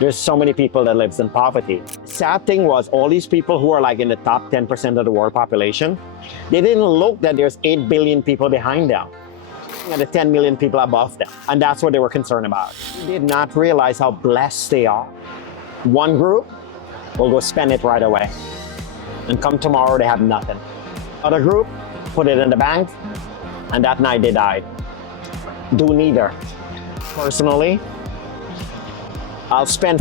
There's so many people that lives in poverty. Sad thing was all these people who are like in the top 10% of the world population, they didn't look that there's 8 billion people behind them and the 10 million people above them. And that's what they were concerned about. They did not realize how blessed they are. One group will go spend it right away. And come tomorrow, they have nothing. Other group, put it in the bank, and that night they died. Do neither. Personally, I'll spend.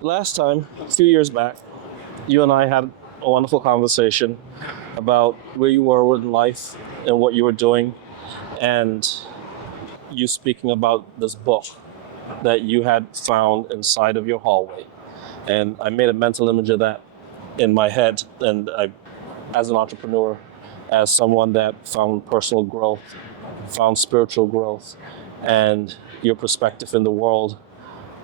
Last time, a few years back, you and I had a wonderful conversation about where you were in life and what you were doing, and you speaking about this book that you had found inside of your hallway. And I made a mental image of that in my head, and I, as an entrepreneur, as someone that found personal growth, found spiritual growth, and your perspective in the world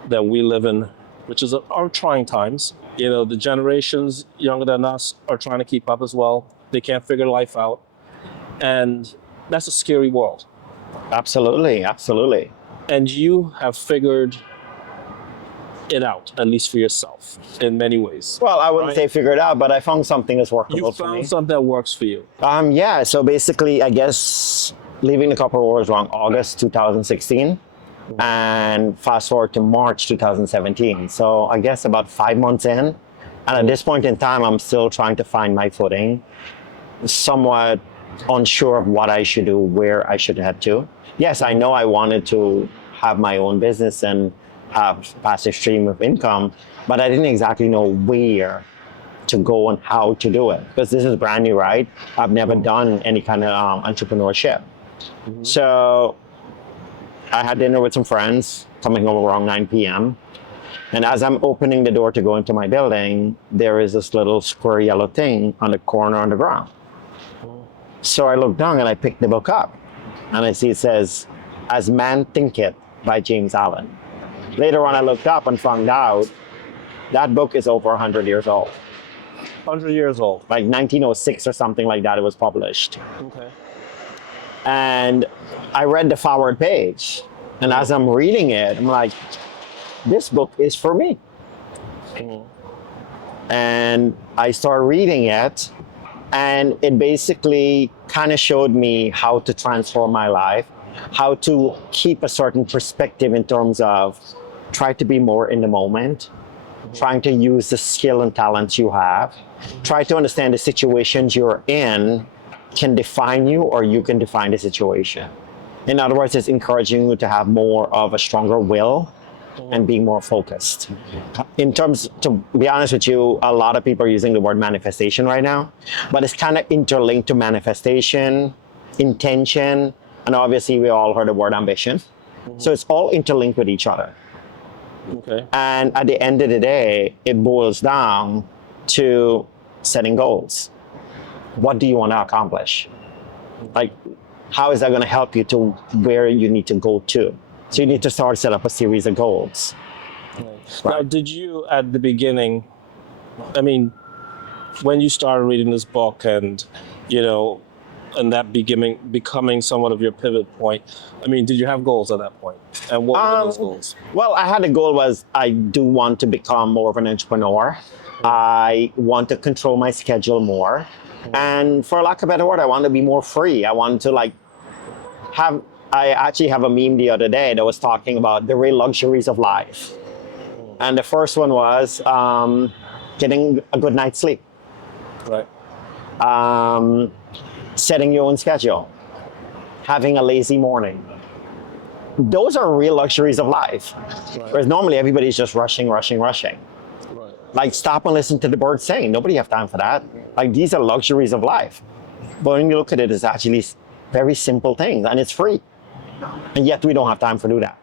that we live in, which is our trying times. You know, the generations younger than us are trying to keep up as well. They can't figure life out. And that's a scary world. Absolutely, absolutely. And you have figured it out, at least for yourself, in many ways. Well, I wouldn't Right. say figure it out, but I found something that's workable You for me. found something that works for you. Yeah, so basically, I guess leaving the corporate world was around August 2016 and fast forward to March 2017. So I guess about 5 months in. And at this point in time, I'm still trying to find my footing, somewhat unsure of what I should do, where I should head to. Yes, I know I wanted to have my own business and have passive stream of income, but I didn't exactly know where to go and how to do it because this is brand new, right? I've never done any kind of entrepreneurship. So I had dinner with some friends coming over around 9 p.m. And as I'm opening the door to go into my building, there is this little square yellow thing on the corner on the ground. So I look down and I pick the book up and I see it says, As Man Thinketh by James Allen. Later on, I looked up and found out that book is over 100 years old. 100 years old. Like 1906 or something like that, it was published. Okay. And I read the forward page. And as I'm reading it, I'm like, this book is for me. And I started reading it. And it basically kind of showed me how to transform my life, how to keep a certain perspective in terms of try to be more in the moment, trying to use the skill and talents you have, try to understand the situations you're in can define you or you can define the situation. In other words, it's encouraging you to have more of a stronger will and being more focused. In terms, to be honest with you, a lot of people are using the word manifestation right now, but it's kind of interlinked to manifestation, intention, and obviously we all heard the word ambition. So it's all interlinked with each other. Okay. And at the end of the day, it boils down to setting goals. What do you want to accomplish? Like, how is that going to help you to where you need to go to? So you need to start set up a series of goals. Now, did you at the beginning, I mean, when you started reading this book and, you know, and that becoming somewhat of your pivot point, I mean, did you have goals at that point? And what were those goals? Well, I had a goal was I do want to become more of an entrepreneur. I want to control my schedule more. And for lack of a better word, I want to be more free. I want to I actually have a meme the other day that was talking about the real luxuries of life. And the first one was getting a good night's sleep. Right. Setting your own schedule, having a lazy morning. Those are real luxuries of life. Right. Whereas normally everybody's just rushing. Right. Like stop and listen to the birds sing. Nobody have time for that. Like these are luxuries of life. But when you look at it, it's actually very simple things and it's free. And yet we don't have time to do that.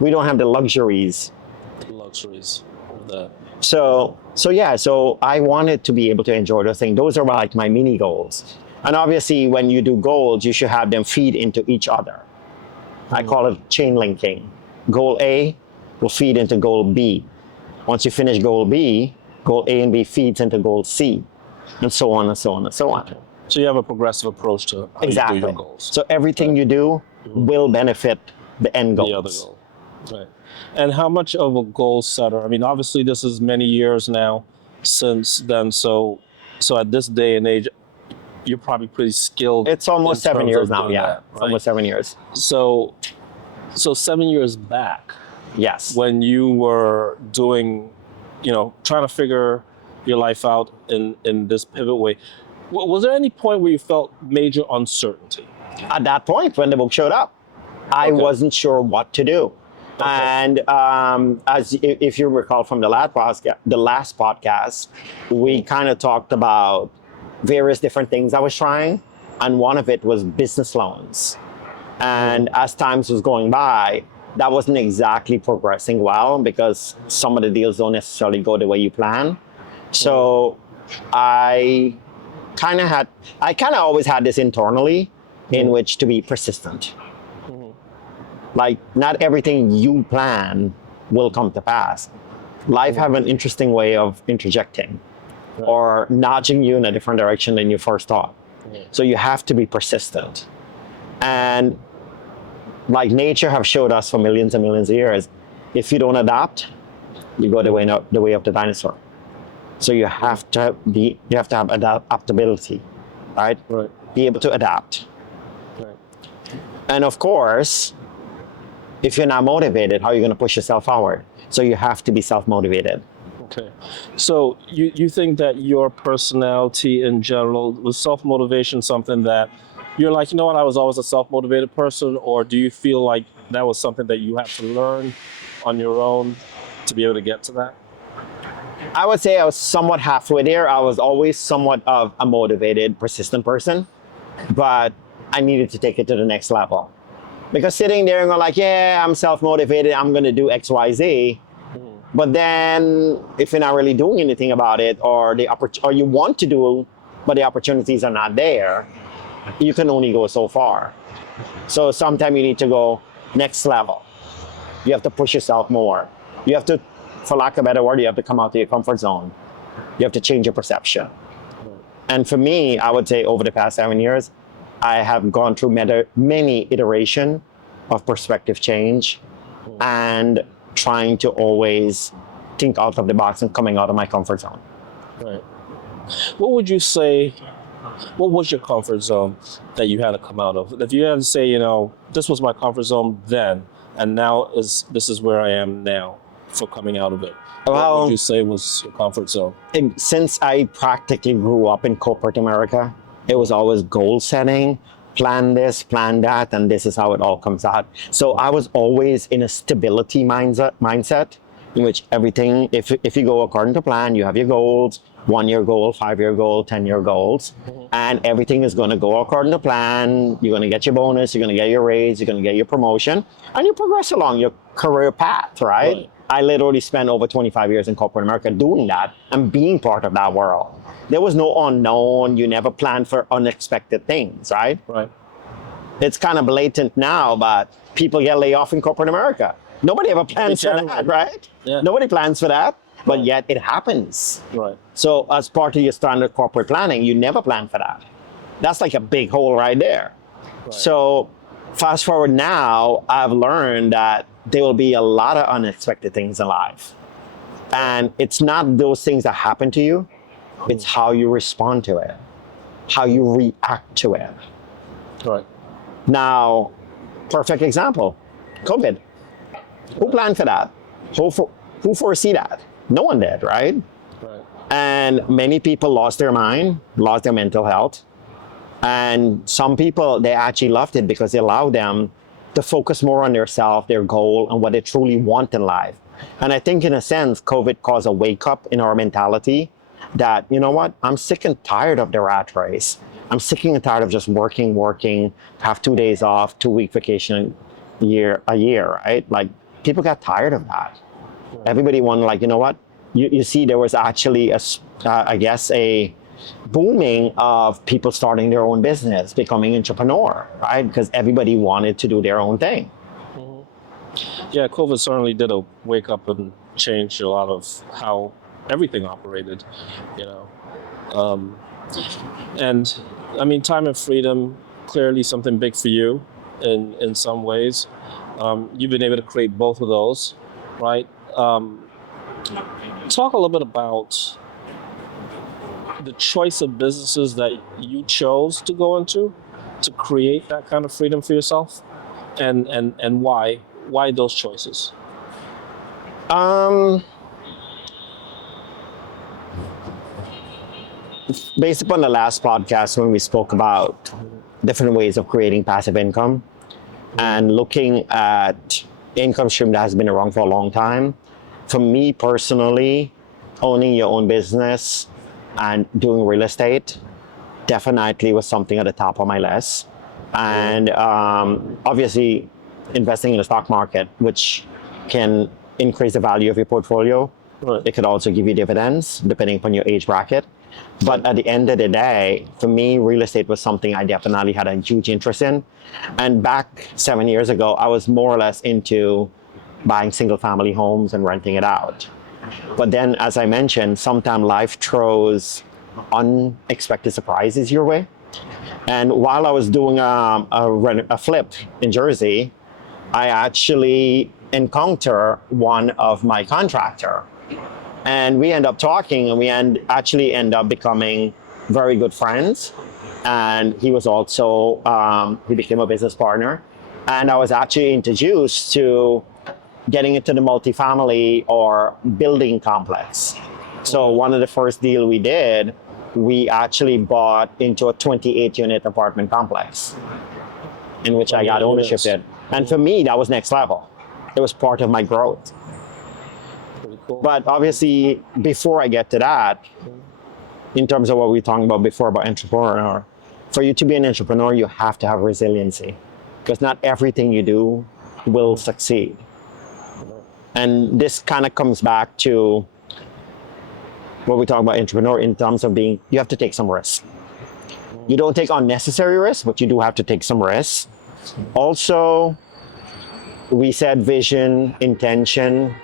We don't have the luxuries. Luxuries of that. So I wanted to be able to enjoy those things. Those are like my mini goals. And obviously when you do goals, you should have them feed into each other. I call it chain linking. Goal A will feed into goal B. Once you finish goal B, goal A and B feeds into goal C, and so on and so on and so on. So you have a progressive approach to how Exactly. you do your goals. So everything you do will benefit the end goals. The other goal. Right. And how much of a goal setter? I mean, obviously, this is many years now since then. So at this day and age, you're probably pretty skilled It's in almost 7 terms years of now. doing Yeah, that, it's right? almost 7 years. So, so 7 years back, Yes. when you were doing, trying to figure your life out in this pivot way, was there any point where you felt major uncertainty? At that point, when the book showed up, I Okay. wasn't sure what to do. And if you recall from the last podcast, we kind of talked about various different things I was trying, and one of it was business loans. And as times was going by, that wasn't exactly progressing well because some of the deals don't necessarily go the way you plan. So I kind of always had this internally in which to be persistent. Like, not everything you plan will come to pass. Life have an interesting way of interjecting or nudging you in a different direction than you first thought. So you have to be persistent. And like nature have showed us for millions and millions of years, if you don't adapt, you go the way of the dinosaur. So you have to have adaptability, right? Right. Be able to adapt. Right. And of course, if you're not motivated, how are you going to push yourself forward? So you have to be self-motivated. Okay. So you think that your personality in general, was self-motivation something that you're like, you know what, I was always a self-motivated person, or do you feel like that was something that you had to learn on your own to be able to get to that? I would say I was somewhat halfway there. I was always somewhat of a motivated, persistent person, but I needed to take it to the next level. Because sitting there and going like, yeah, I'm self-motivated, I'm going to do X, Y, Z. But then if you're not really doing anything about it, or you want to do, but the opportunities are not there, you can only go so far. So sometimes you need to go next level. You have to push yourself more. You have to, for lack of a better word, you have to come out of your comfort zone. You have to change your perception. And for me, I would say over the past 7 years, I have gone through many iteration of perspective change and trying to always think out of the box and coming out of my comfort zone. Right. What would you say, what was your comfort zone that you had to come out of? If you had to say, this was my comfort zone then, and now this is where I am now for coming out of it. What Well, would you say was your comfort zone? since I practically grew up in corporate America, it was always goal setting, plan this, plan that, and this is how it all comes out. So I was always in a stability mindset in which everything, if you go according to plan, you have your goals, 1 year goal, 5 year goal, 10 year goals, and everything is going to go according to plan. You're going to get your bonus, you're going to get your raise, you're going to get your promotion, and you progress along your career path, right? I literally spent over 25 years in corporate America doing that and being part of that world. There was no unknown. You never planned for unexpected things, right? Right. It's kind of blatant now, but people get laid off in corporate America. Nobody ever plans for that, right? Yeah. Nobody plans for that, but Right. yet it happens. Right. So as part of your standard corporate planning, you never plan for that. That's like a big hole right there. Right. So fast forward now, I've learned that there will be a lot of unexpected things in life. And it's not those things that happen to you, it's how you respond to it, how you react to it. Right. Now, perfect example, COVID. Who planned for that? Who foresee that? No one did, right? Right. And many people lost their mind, lost their mental health. And some people, they actually loved it because it allowed them to focus more on their self, their goal, and what they truly want in life. And I think in a sense, COVID caused a wake up in our mentality that, you know what, I'm sick and tired of the rat race. I'm sick and tired of just working, have 2 days off, 2-week vacation a year, right? Like, people got tired of that. Everybody wanted, like, you know what? You see, there was actually a booming of people starting their own business, becoming entrepreneur, right? Because everybody wanted to do their own thing. Yeah, COVID certainly did a wake up and change a lot of how everything operated, and I mean, time and freedom, clearly something big for you in some ways. You've been able to create both of those, right? Talk a little bit about the choice of businesses that you chose to go into to create that kind of freedom for yourself, and why those choices. Um, Based upon the last podcast when we spoke about different ways of creating passive income and looking at income stream that has been around for a long time, for me personally, owning your own business and doing real estate definitely was something at the top of my list. And obviously, investing in the stock market, which can increase the value of your portfolio. Right. It could also give you dividends depending upon your age bracket. But at the end of the day, for me, real estate was something I definitely had a huge interest in. And back 7 years ago, I was more or less into buying single family homes and renting it out. But then, as I mentioned, sometimes life throws unexpected surprises your way. And while I was doing a flip in Jersey, I actually encountered one of my contractor. And we end up talking, and we actually end up becoming very good friends. And he was also, he became a business partner. And I was actually introduced to getting into the multifamily or building complex. So one of the first deal we did, we actually bought into a 28 unit apartment complex in which I got ownership in. And for me, that was next level. It was part of my growth. Pretty cool. But obviously, before I get to that, in terms of what we were talking about before about entrepreneur, for you to be an entrepreneur, you have to have resiliency because not everything you do will succeed. And this kind of comes back to what we talk about entrepreneur in terms of being, you have to take some risks. You don't take unnecessary risks, but you do have to take some risks. Also, we said vision, intention,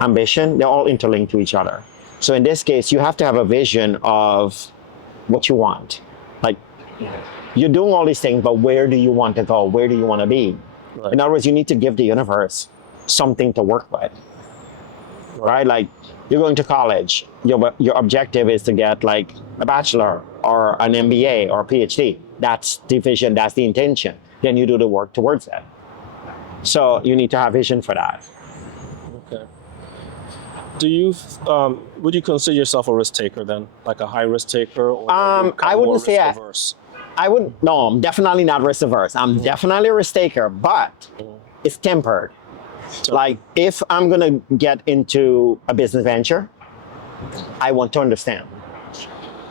ambition, they're all interlinked to each other. So in this case, you have to have a vision of what you want. Like, you're doing all these things, but where do you want to go? Where do you want to be? Right. In other words, you need to give the universe something to work with, right? Like, you're going to college, your objective is to get like a bachelor or an MBA or a PhD. That's the vision, that's the intention. Then you do the work towards that. So you need to have vision for that. Okay. Do you would you consider yourself a risk taker then, like a high risk taker, or I wouldn't say risk averse? no, I'm definitely not risk averse. I'm definitely a risk taker, but it's tempered. Like, if I'm going to get into a business venture, I want to understand,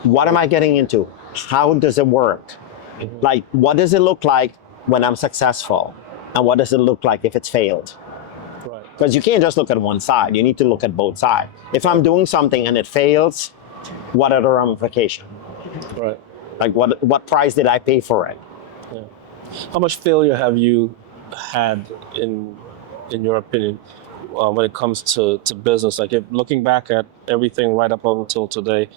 what am I getting into? How does it work? Like, what does it look like when I'm successful? And what does it look like if it's failed? Right. Because you can't just look at one side. You need to look at both sides. If I'm doing something and it fails, what are the ramifications? Right. Like, what price did I pay for it? Yeah. How much failure have you had in your opinion, when it comes to business? Like, if looking back at everything right up until today,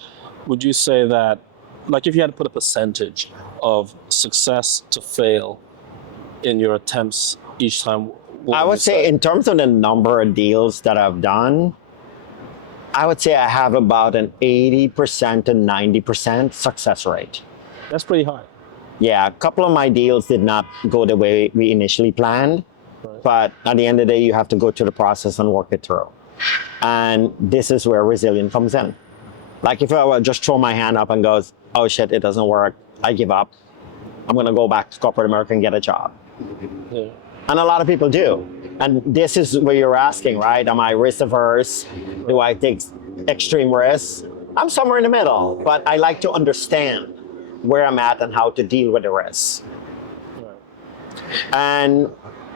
would you say that, like, if you had to put a percentage of success to fail in your attempts each time, what I would say in terms of the number of deals that I've done, I would say I have about an 80% to 90% success rate. That's pretty high. Yeah, a couple of my deals did not go the way we initially planned. Right. But at the end of the day, you have to go through the process and work it through. And this is where resilience comes in. Like, if I would just throw my hand up and goes, oh shit, it doesn't work, I give up, I'm gonna go back to corporate America and get a job. Yeah. And a lot of people do. And this is where you're asking, right? Am I risk averse? Do I take extreme risks? I'm somewhere in the middle, but I like to understand where I'm at and how to deal with the risks. Right. And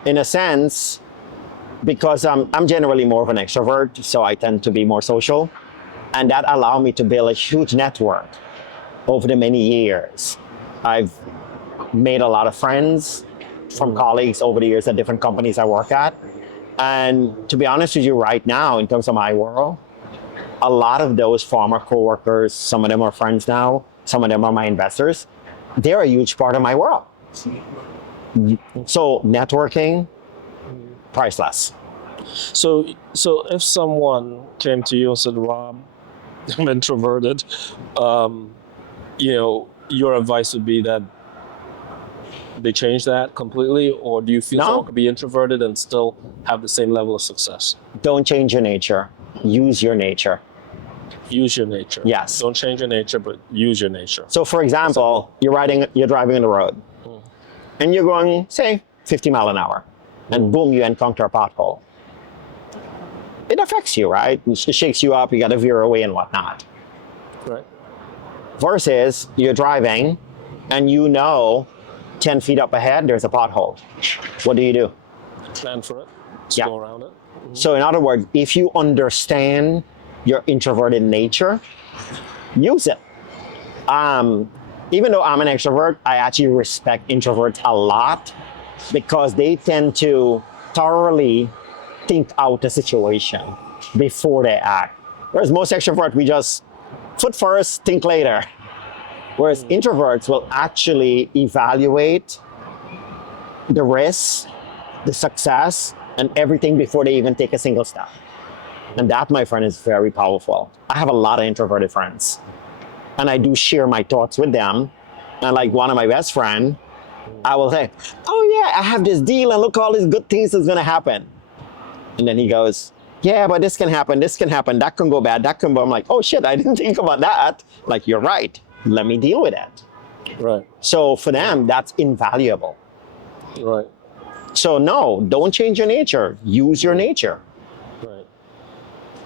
in a sense, because I'm generally more of an extrovert, so I tend to be more social, and that allowed me to build a huge network over the many years. I've made a lot of friends from colleagues over the years at different companies I work at. And to be honest with you, right now, in terms of my world, a lot of those former coworkers, some of them are friends now, some of them are my investors, they're a huge part of my world. So networking, priceless. So if someone came to you and said, Rob, I'm introverted, your advice would be that they change that completely, or do you feel No. someone could be introverted and still have the same level of success? Don't change your nature. Use your nature. Use your nature. Yes. Don't change your nature, but use your nature. So for example, you're driving on the road and you're going, say, 50 mile an hour, and boom, you encounter a pothole. It affects you, right? It shakes you up, you got to veer away and whatnot. Right. Versus you're driving and 10 feet up ahead, there's a pothole. What do? Plan for it. Just Yeah. go around it. So in other words, if you understand your introverted nature, use it. Even though I'm an extrovert, I actually respect introverts a lot because they tend to thoroughly think out a situation before they act. Whereas most extroverts, we just foot first, think later. Whereas introverts will actually evaluate the risks, the success, and everything before they even take a single step. And that, my friend, is very powerful. I have a lot of introverted friends. And I do share my thoughts with them. And like one of my best friends, I will say, oh yeah, I have this deal and look all these good things that's gonna happen. And then he goes, yeah, but this can happen, that can go bad, that can go. I'm like, oh shit, I didn't think about that. Like, you're right, let me deal with it. Right. So for them, that's invaluable. Right. So no, don't change your nature, use your nature. Right.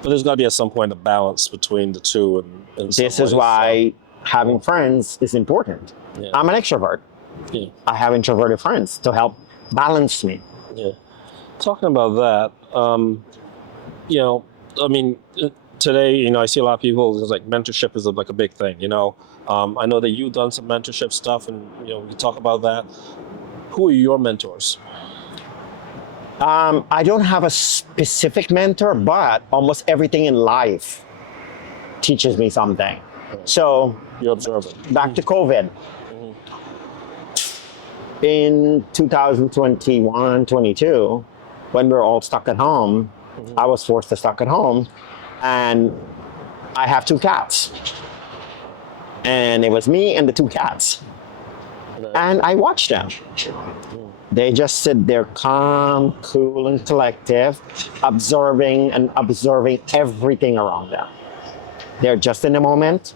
But there's got to be at some point a balance between the two. And This is why having friends is important. Yeah. I'm an extrovert. Yeah. I have introverted friends to help balance me. Yeah. Talking about that, today, I see a lot of people, it's like mentorship is like a big thing, I know that you've done some mentorship stuff and, we talk about that. Who are your mentors? I don't have a specific mentor, but almost everything in life teaches me something. So You're observant. back to COVID. In 2021, 22, when we were all stuck at home, I was forced to stuck at home, and I have 2 cats. And it was me and the 2 cats. Right. And I watched them. They just sit there calm, cool, and collective, observing everything around them. They're just in the moment,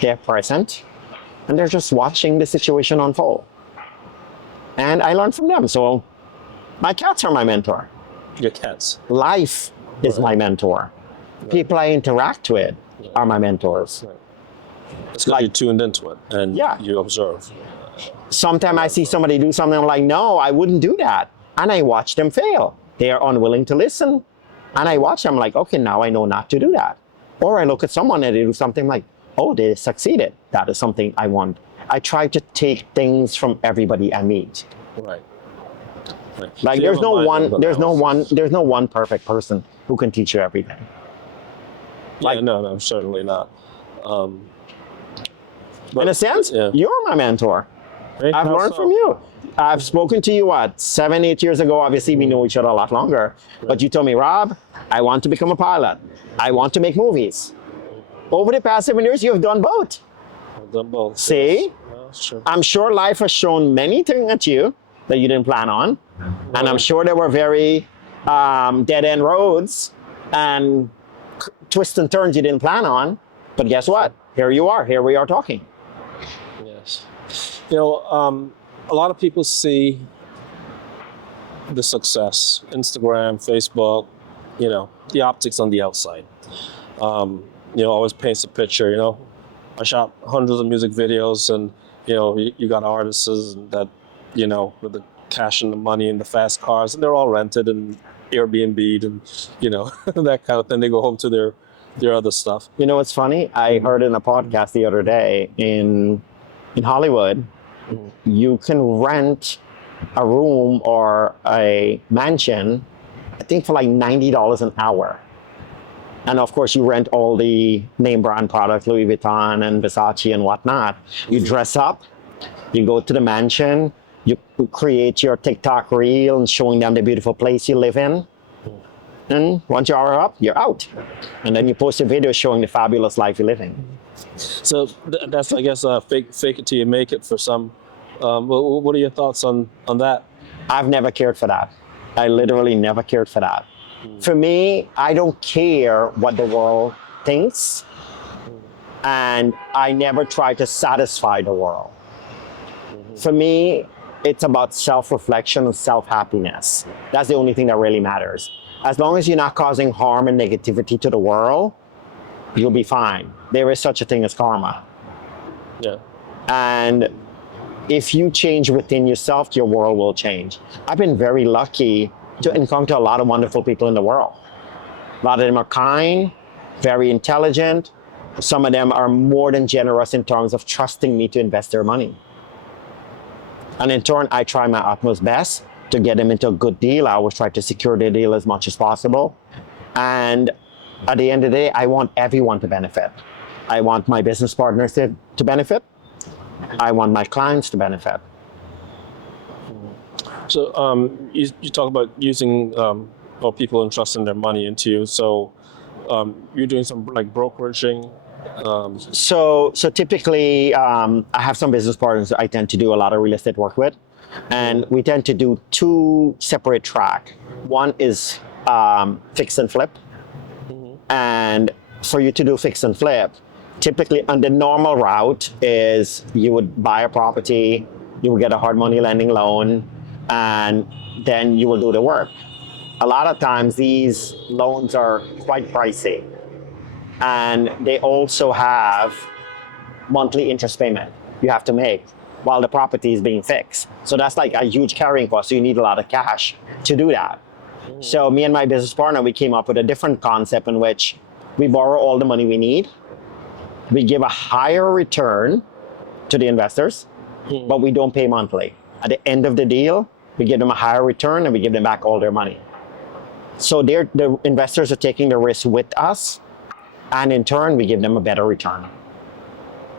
they're present, and they're just watching the situation unfold. And I learned from them. So my cats are my mentor. Your cats. Life is my mentor. People I interact with are my mentors. Right. It's because you're tuned into it and Yeah. you observe. Sometimes I see somebody do something, I'm like, no, I wouldn't do that. And I watch them fail. They are unwilling to listen. And I watch them like, okay, now I know not to do that. Or I look at someone and they do something like, oh, they succeeded. That is something I want. I try to take things from everybody I meet. Right. Right. Like So you there's have a no mind one, of there's no one perfect person who can teach you everything. Yeah, no, certainly not. In a sense, yeah. you're my mentor. Hey, I've how learned so? from you. I've spoken to you, 7, 8 years ago. Obviously, we know each other a lot longer. But you told me, Rob, I want to become a pilot. I want to make movies. Over the past 7 years, you've done both. I've done both. See? Yes. Well, that's true. I'm sure life has shown many things at you that you didn't plan on. And I'm sure there were very dead-end roads and twists and turns you didn't plan on. But guess what? Here you are. Here we are talking. Yes. A lot of people see the success, Instagram, Facebook, the optics on the outside. Always paints a picture, I shot hundreds of music videos and, you got artists that, with the cash and the money and the fast cars, and they're all rented and Airbnb'd and, that kind of thing. They go home to their other stuff. You know what's funny? I heard in a podcast the other day in Hollywood, you can rent a room or a mansion, I think for like $90 an hour. And of course, you rent all the name brand products, Louis Vuitton and Versace and whatnot. You dress up, you go to the mansion, You create your TikTok reel and showing them the beautiful place you live in. And once you are up, you're out. And then you post a video showing the fabulous life you're living. So that's, I guess, fake it till you make it for some. What are your thoughts on that? I've never cared for that. I literally never cared for that. For me, I don't care what the world thinks. And I never try to satisfy the world. For me, it's about self-reflection and self-happiness. That's the only thing that really matters. As long as you're not causing harm and negativity to the world, you'll be fine. There is such a thing as karma. Yeah. And if you change within yourself, your world will change. I've been very lucky to encounter a lot of wonderful people in the world. A lot of them are kind, very intelligent. Some of them are more than generous in terms of trusting me to invest their money. And in turn, I try my utmost best to get them into a good deal. I always try to secure the deal as much as possible. And at the end of the day, I want everyone to benefit. I want my business partners to benefit. I want my clients to benefit. So you talk about using or people entrusting their money into you. So you're doing some like brokeraging. So typically, I have some business partners I tend to do a lot of real estate work with, and we tend to do two separate tracks. One is fix and flip, and for you to do fix and flip, typically on the normal route is you would buy a property, you will get a hard money lending loan, and then you will do the work. A lot of times these loans are quite pricey. And they also have monthly interest payment you have to make while the property is being fixed. So that's like a huge carrying cost. So you need a lot of cash to do that. So me and my business partner, we came up with a different concept in which we borrow all the money we need. We give a higher return to the investors, but we don't pay monthly. At the end of the deal, we give them a higher return and we give them back all their money. So the investors are taking the risk with us, and in turn, we give them a better return.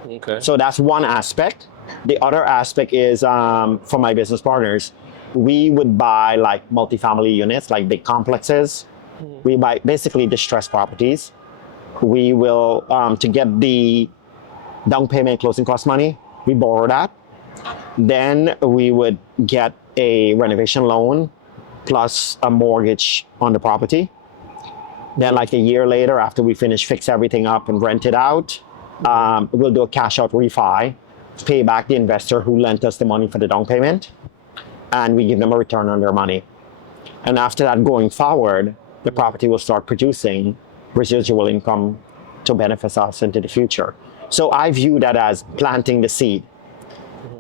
Okay. So that's one aspect. The other aspect is for my business partners, we would buy like multifamily units, like big complexes. We buy basically distressed properties. We will, to get the down payment closing cost money, we borrow that. Then we would get a renovation loan plus a mortgage on the property. Then like a year later, after we fix everything up and rent it out, we'll do a cash out refi, pay back the investor who lent us the money for the down payment, and we give them a return on their money. And after that, going forward, the property will start producing residual income to benefit us into the future. So I view that as planting the seed.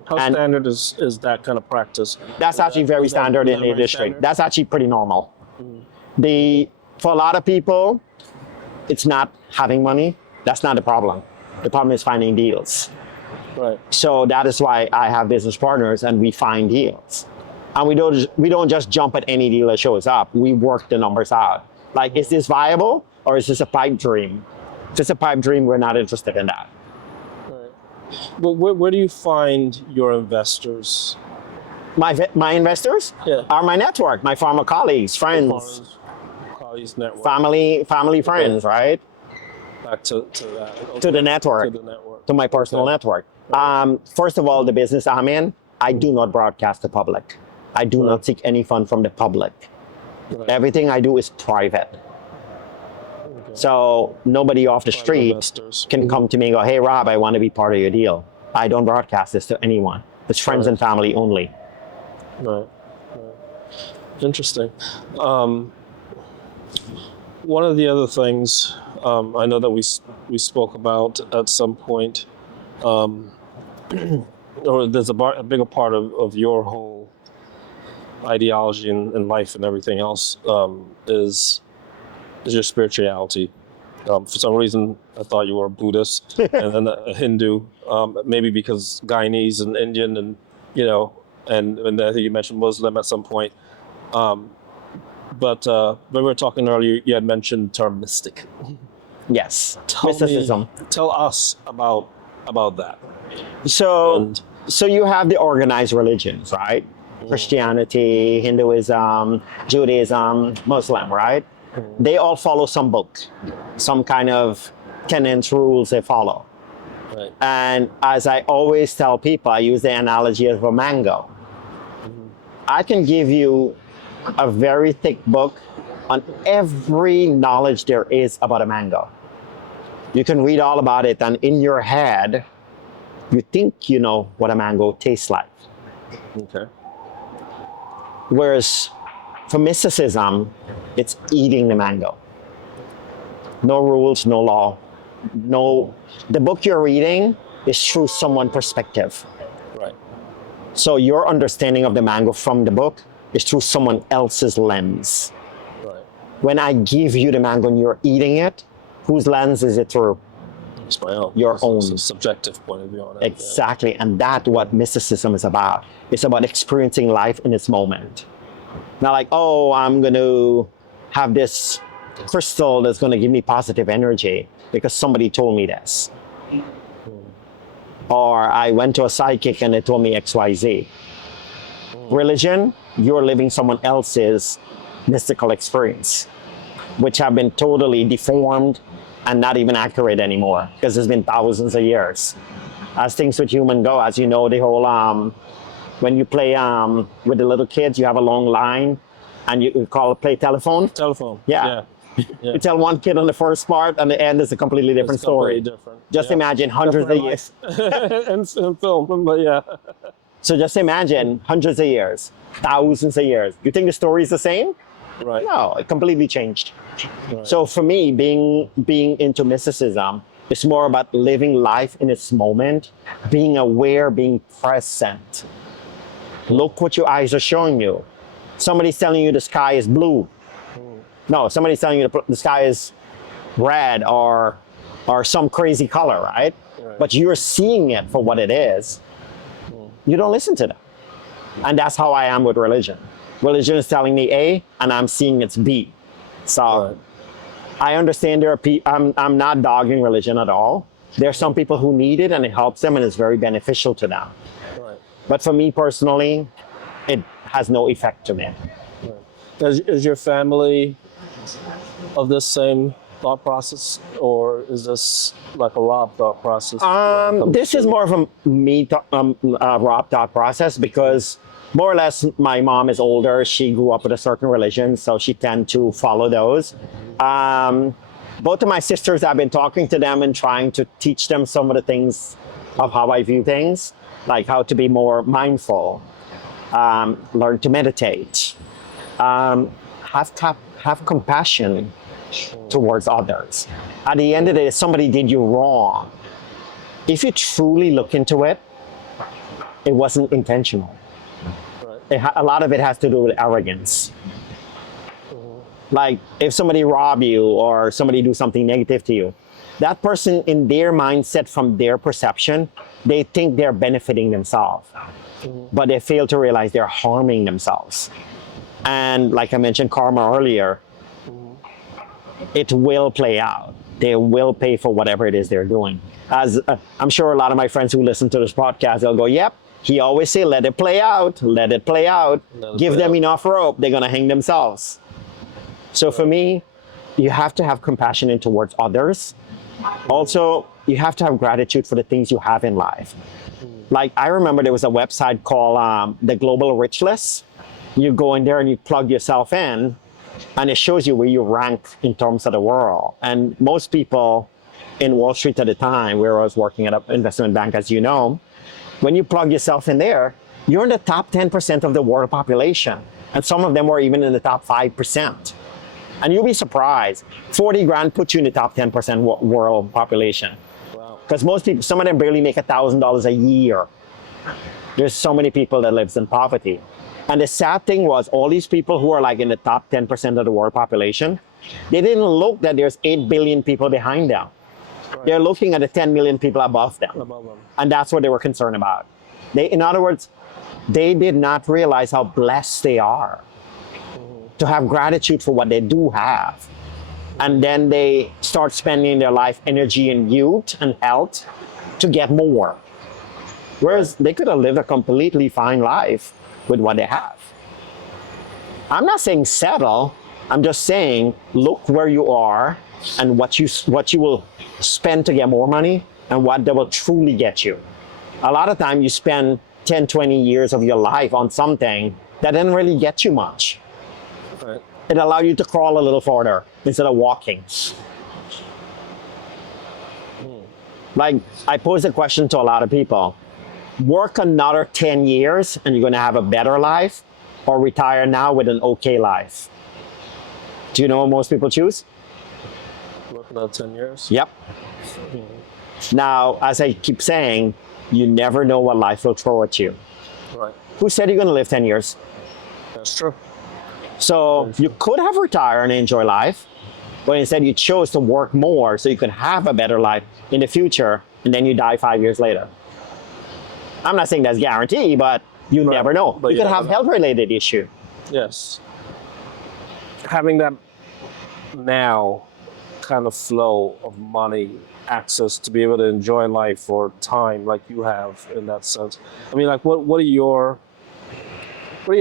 How standard is that kind of practice? That's actually very standard in the industry. That's actually pretty normal. For a lot of people, it's not having money. That's not the problem. The problem is finding deals. Right. So that is why I have business partners and we find deals. And we don't just jump at any deal that shows up. We work the numbers out. Like, is this viable or is this a pipe dream? If it's a pipe dream, we're not interested in that. Right. But where do you find your investors? My investors are my network, my former colleagues, friends. Network. Family friends, right? Back to that. Okay. To the network. To the network. To my personal network. First of all, the business I'm in, I do not broadcast to public. I do not seek any fund from the public. Right. Everything I do is private. Okay. So nobody off the street can come to me and go, hey, Rob, I want to be part of your deal. I don't broadcast this to anyone. It's friends and family only. Right. Interesting. One of the other things I know that we spoke about at some point, or there's a bigger part of your whole ideology in life and everything else is your spirituality. For some reason, I thought you were a Buddhist and then a Hindu, maybe because Guyanese and Indian and, and I think you mentioned Muslim at some point. But when we were talking earlier, you had mentioned the term mystic. Yes, Tell mysticism. Tell us about that. So So you have the organized religions, right? Christianity, Hinduism, Judaism, Muslim, right? They all follow some book, some kind of tenets, rules they follow. Right. And as I always tell people, I use the analogy of a mango. I can give you a very thick book on every knowledge there is about a mango. You can read all about it, and in your head, you think you know what a mango tastes like. Okay. Whereas for mysticism, it's eating the mango. No rules, no law. No, the book you're reading is through someone's perspective. Right. So your understanding of the mango from the book is through someone else's lens. Right. When I give you the mango and you're eating it, whose lens is it through? It's my own. Your It's own. a subjective point of view on it. Exactly, and that's what mysticism is about. It's about experiencing life in its moment. Not like, oh, I'm going to have this crystal that's going to give me positive energy because somebody told me this. Or I went to a psychic and they told me XYZ. Religion, you're living someone else's mystical experience, which have been totally deformed and not even accurate anymore because it's been thousands of years. As things with human go, as you know, the whole when you play with the little kids, you have a long line and you play telephone. Telephone. Yeah. You tell one kid on the first part and the end is a completely different It's story. completely different. Just imagine hundreds of years. and film, but yeah. So just imagine hundreds of years, thousands of years. You think the story is the same? Right. No, it completely changed. Right. So for me, being into mysticism, it's more about living life in its moment, being aware, being present. Look what your eyes are showing you. Somebody's telling you the sky is blue. No, somebody's telling you the sky is red or some crazy color, right? Right. But you're seeing it for what it is. You don't listen to them. And that's how I am with religion. Religion is telling me A, and I'm seeing it's B. So Right. I understand there are people, I'm not dogging religion at all. There are some people who need it and it helps them and it's very beneficial to them. Right. But for me personally, it has no effect to me. Is your family of this same thought process, or is this like a Rob thought process? This is more of a Rob thought process because more or less my mom is older. She grew up with a certain religion, so she tend to follow those. Both of my sisters, I've been talking to them and trying to teach them some of the things of how I view things, like how to be more mindful, learn to meditate, have compassion towards others. At the end of the day, if somebody did you wrong, if you truly look into it, it wasn't intentional. Right. A lot of it has to do with arrogance. Like if somebody rob you or somebody do something negative to you, that person in their mindset from their perception, they think they're benefiting themselves, but they fail to realize they're harming themselves. And like I mentioned karma earlier, it will play out. They will pay for whatever it is they're doing. As I'm sure a lot of my friends who listen to this podcast, they'll go, yep, he always say, let it play out, let it play out. Give them enough rope, they're gonna hang themselves. So for me, you have to have compassion in towards others. Also, you have to have gratitude for the things you have in life. Like I remember there was a website called the Global Rich List. You go in there and you plug yourself in and it shows you where you rank in terms of the world. And most people in Wall Street at the time, where I was working at an investment bank, as you know, when you plug yourself in there, you're in the top 10% of the world population. And some of them were even in the top 5%. And you'll be surprised, 40 grand puts you in the top 10% world population. Wow. Because most people, some of them barely make $1,000 a year. There's so many people that lives in poverty. And the sad thing was all these people who are like in the top 10% of the world population, they didn't look that there's 8 billion people behind them. Right. They're looking at the 10 million people above them. Above them. And that's what they were concerned about. In other words, they did not realize how blessed they are to have gratitude for what they do have. And then they start spending their life energy and youth and health to get more. Whereas they could have lived a completely fine life with what they have. I'm not saying settle. I'm just saying look where you are and what you will spend to get more money and what they will truly get you. A lot of time you spend 10, 20 years of your life on something that didn't really get you much. Right. It allowed you to crawl a little farther instead of walking. Like I pose a question to a lot of people. Work another 10 years and you're going to have a better life, or retire now with an okay life. Do you know what most people choose? Work another 10 years. Yep. Now, as I keep saying, you never know what life will throw at you. Right. Who said you're going to live 10 years? That's true. So you could have retired and enjoy life, but instead you chose to work more so you can have a better life in the future, and then you die 5 years later. I'm not saying that's guaranteed, but you Right. never know. But you you could never have know. health-related issue. Yes. Having that now kind of flow of money, access to be able to enjoy life for time like you have in that sense. I mean, like what are your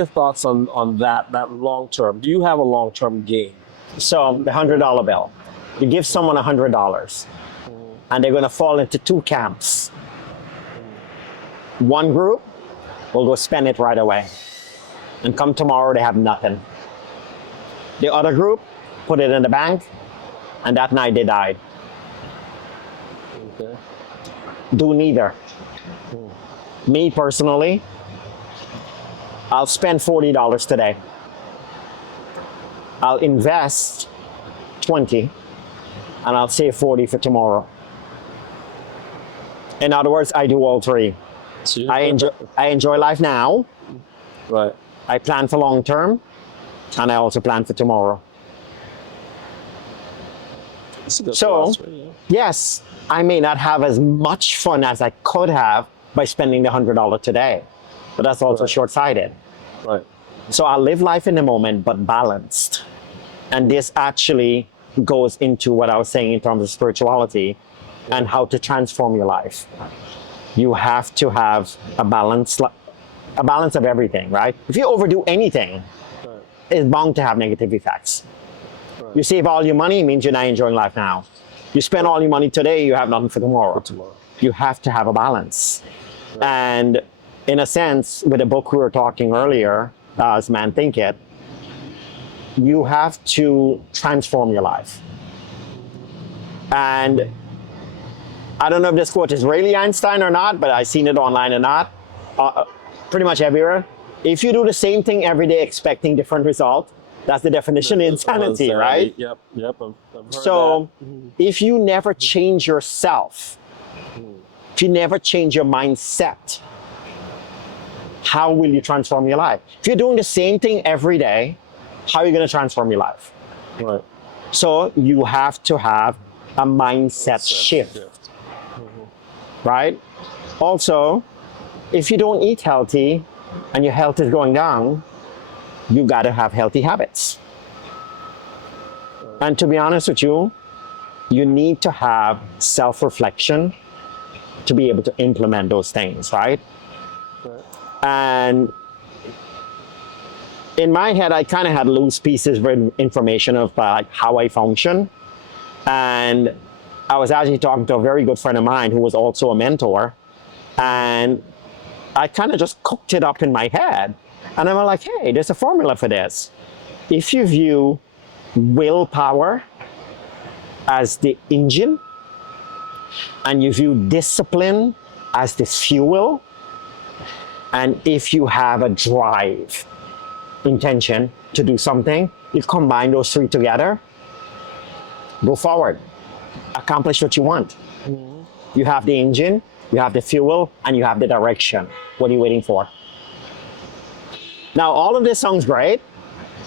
thoughts on that long term? Do you have a long term gain? So the $100 bill, you give someone $100, and they're going to fall into two camps. One group will go spend it right away, and come tomorrow they have nothing. The other group put it in the bank, and that night they died. Okay. Do neither. Me personally, I'll spend $40 today. I'll invest 20, and I'll save 40 for tomorrow. In other words, I do all three. So I enjoy life now. Right. I plan for long term, and I also plan for tomorrow. That's a good So, philosophy, yeah. yes, I may not have as much fun as I could have by spending the $100 today, but that's also Right. short-sighted. Right. So I live life in the moment, but balanced. And this actually goes into what I was saying in terms of spirituality and how to transform your life. You have to have a balance of everything, right? If you overdo anything, Right. it's bound to have negative effects. Right. You save all your money, means you're not enjoying life now. You spend all your money today, you have nothing for tomorrow. Tomorrow. You have to have a balance. And in a sense, with the book we were talking earlier, As Man Thinketh, you have to transform your life. And I don't know if this quote is really Einstein or not, but I've seen it online or not, pretty much everywhere. If you do the same thing every day expecting different result, that's the definition of insanity, right? Yep. I've heard So if you never change yourself, if you never change your mindset, how will you transform your life? If you're doing the same thing every day, how are you going to transform your life? that. Right. So you have to have a mindset shift, right? Also, if you don't eat healthy and your health is going down, you got to have healthy habits. And to be honest with you, you need to have self-reflection to be able to implement those things, right? Right. And in my head, I kind of had loose pieces of information of like how I function. And I was actually talking to a very good friend of mine who was also a mentor. And I kind of just cooked it up in my head. And I'm like, hey, there's a formula for this. If you view willpower as the engine, and you view discipline as this fuel, and if you have a drive, intention to do something, you combine those three together, go forward, accomplish what you want. You have the engine, you have the fuel, and you have the direction. What are you waiting for? Now, all of this sounds great,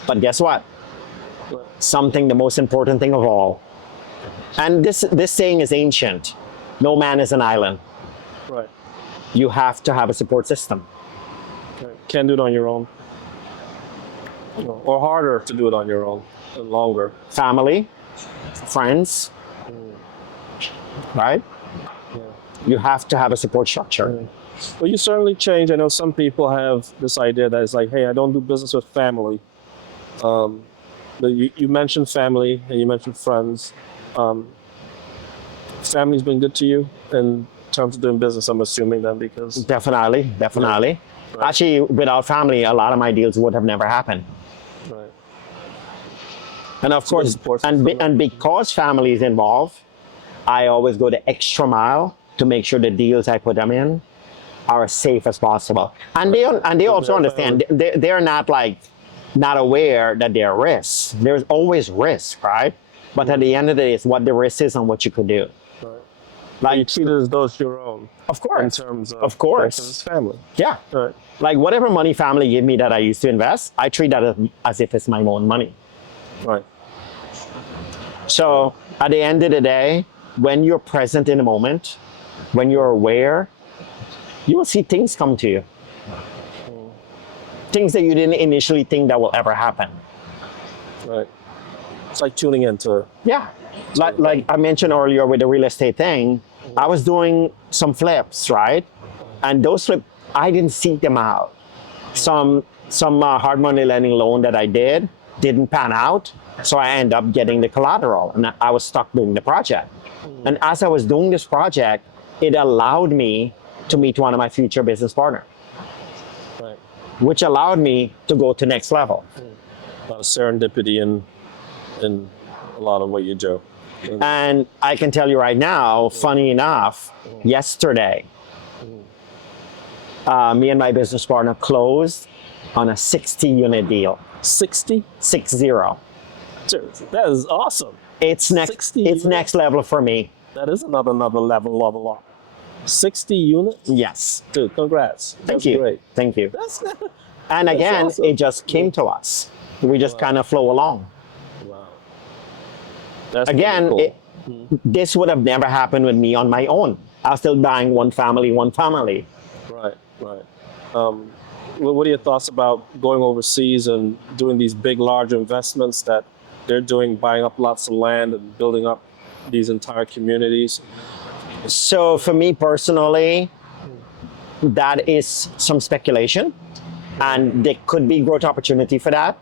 but guess what? Something, the most important thing of all. And this saying is ancient. No man is an island. Right. You have to have a support system. Right. Can't do it on your own. Or harder to do it on your own and longer. Family, friends, right? Yeah. You have to have a support structure. Well, you certainly changed. I know some people have this idea that it's like, hey, I don't do business with family. But you mentioned family and you mentioned friends. Um, Family's been good to you in terms of doing business, I'm assuming then, because Definitely, definitely. Right. Actually, without family, a lot of my deals would have never happened. right. And of course, support and, system. and because family is involved, I always go the extra mile to make sure the deals I put them in are as safe as possible. And they also they're understand they're not like not aware that there are risks. There's always risk, right? But at the end of the day, it's what the risk is and what you could do. Right. Like, You treat it as though it's your own of in course, terms of, of course, because it's family. yeah. Right. Like whatever money family give me that I used to invest, I treat that as if it's my own money. Right. So at the end of the day, when you're present in the moment, when you're aware, you will see things come to you. Things that you didn't initially think that will ever happen. Right. It's like tuning into. Yeah. Like I mentioned earlier with the real estate thing, I was doing some flips, right? And those flips, I didn't seek them out. Some hard money lending loan that I didn't pan out. So I ended up getting the collateral and I was stuck doing the project. And as I was doing this project, it allowed me to meet one of my future business partners, Right. which allowed me to go to next level. A lot of serendipity in a lot of what you do. And I can tell you right now, funny enough, yesterday, me and my business partner closed on a 60 unit deal. 60? 60. Dude, that is awesome. It's next 60 it's units? next level for me. That is another level up. 60 units? Yes. Dude, congrats. Thank That's you. great. Thank you. That's And again, awesome. it just came to us. We just kind of flow along. wow. That's Again, really cool. this would have never happened with me on my own. I was still buying one family. Right. What are your thoughts about going overseas and doing these big, large investments that they're doing, buying up lots of land and building up these entire communities? So for me personally, that is some speculation, and there could be growth opportunity for that.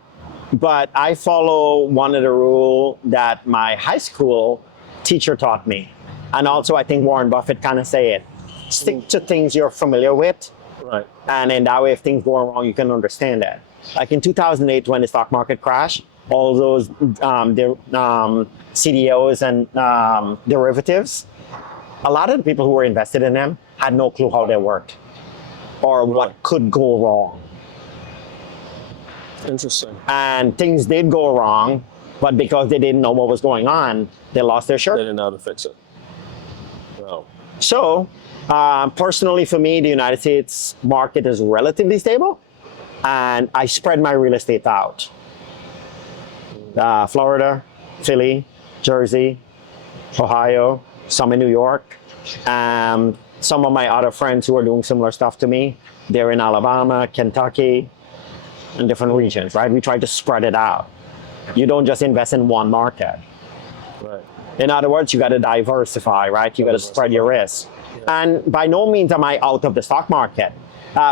But I follow one of the rules that my high school teacher taught me, and also I think Warren Buffett kind of say it: stick to things you're familiar with, Right. and in that way, if things go wrong, you can understand that. Like in 2008, when the stock market crashed, all those CDOs and derivatives, a lot of the people who were invested in them had no clue how they worked or what could go wrong. Interesting. And things did go wrong, but because they didn't know what was going on, they lost their They shirt. didn't know how to fix it. Wow. So, personally for me, the United States market is relatively stable, and I spread my real estate out. Florida, Philly, Jersey, Ohio, some in New York. Some of my other friends who are doing similar stuff to me, they're in Alabama, Kentucky, and different regions, right? We try to spread it out. You don't just invest in one market. Right. In other words, you got to diversify, right? You got to spread your risk. And by no means am I out of the stock market.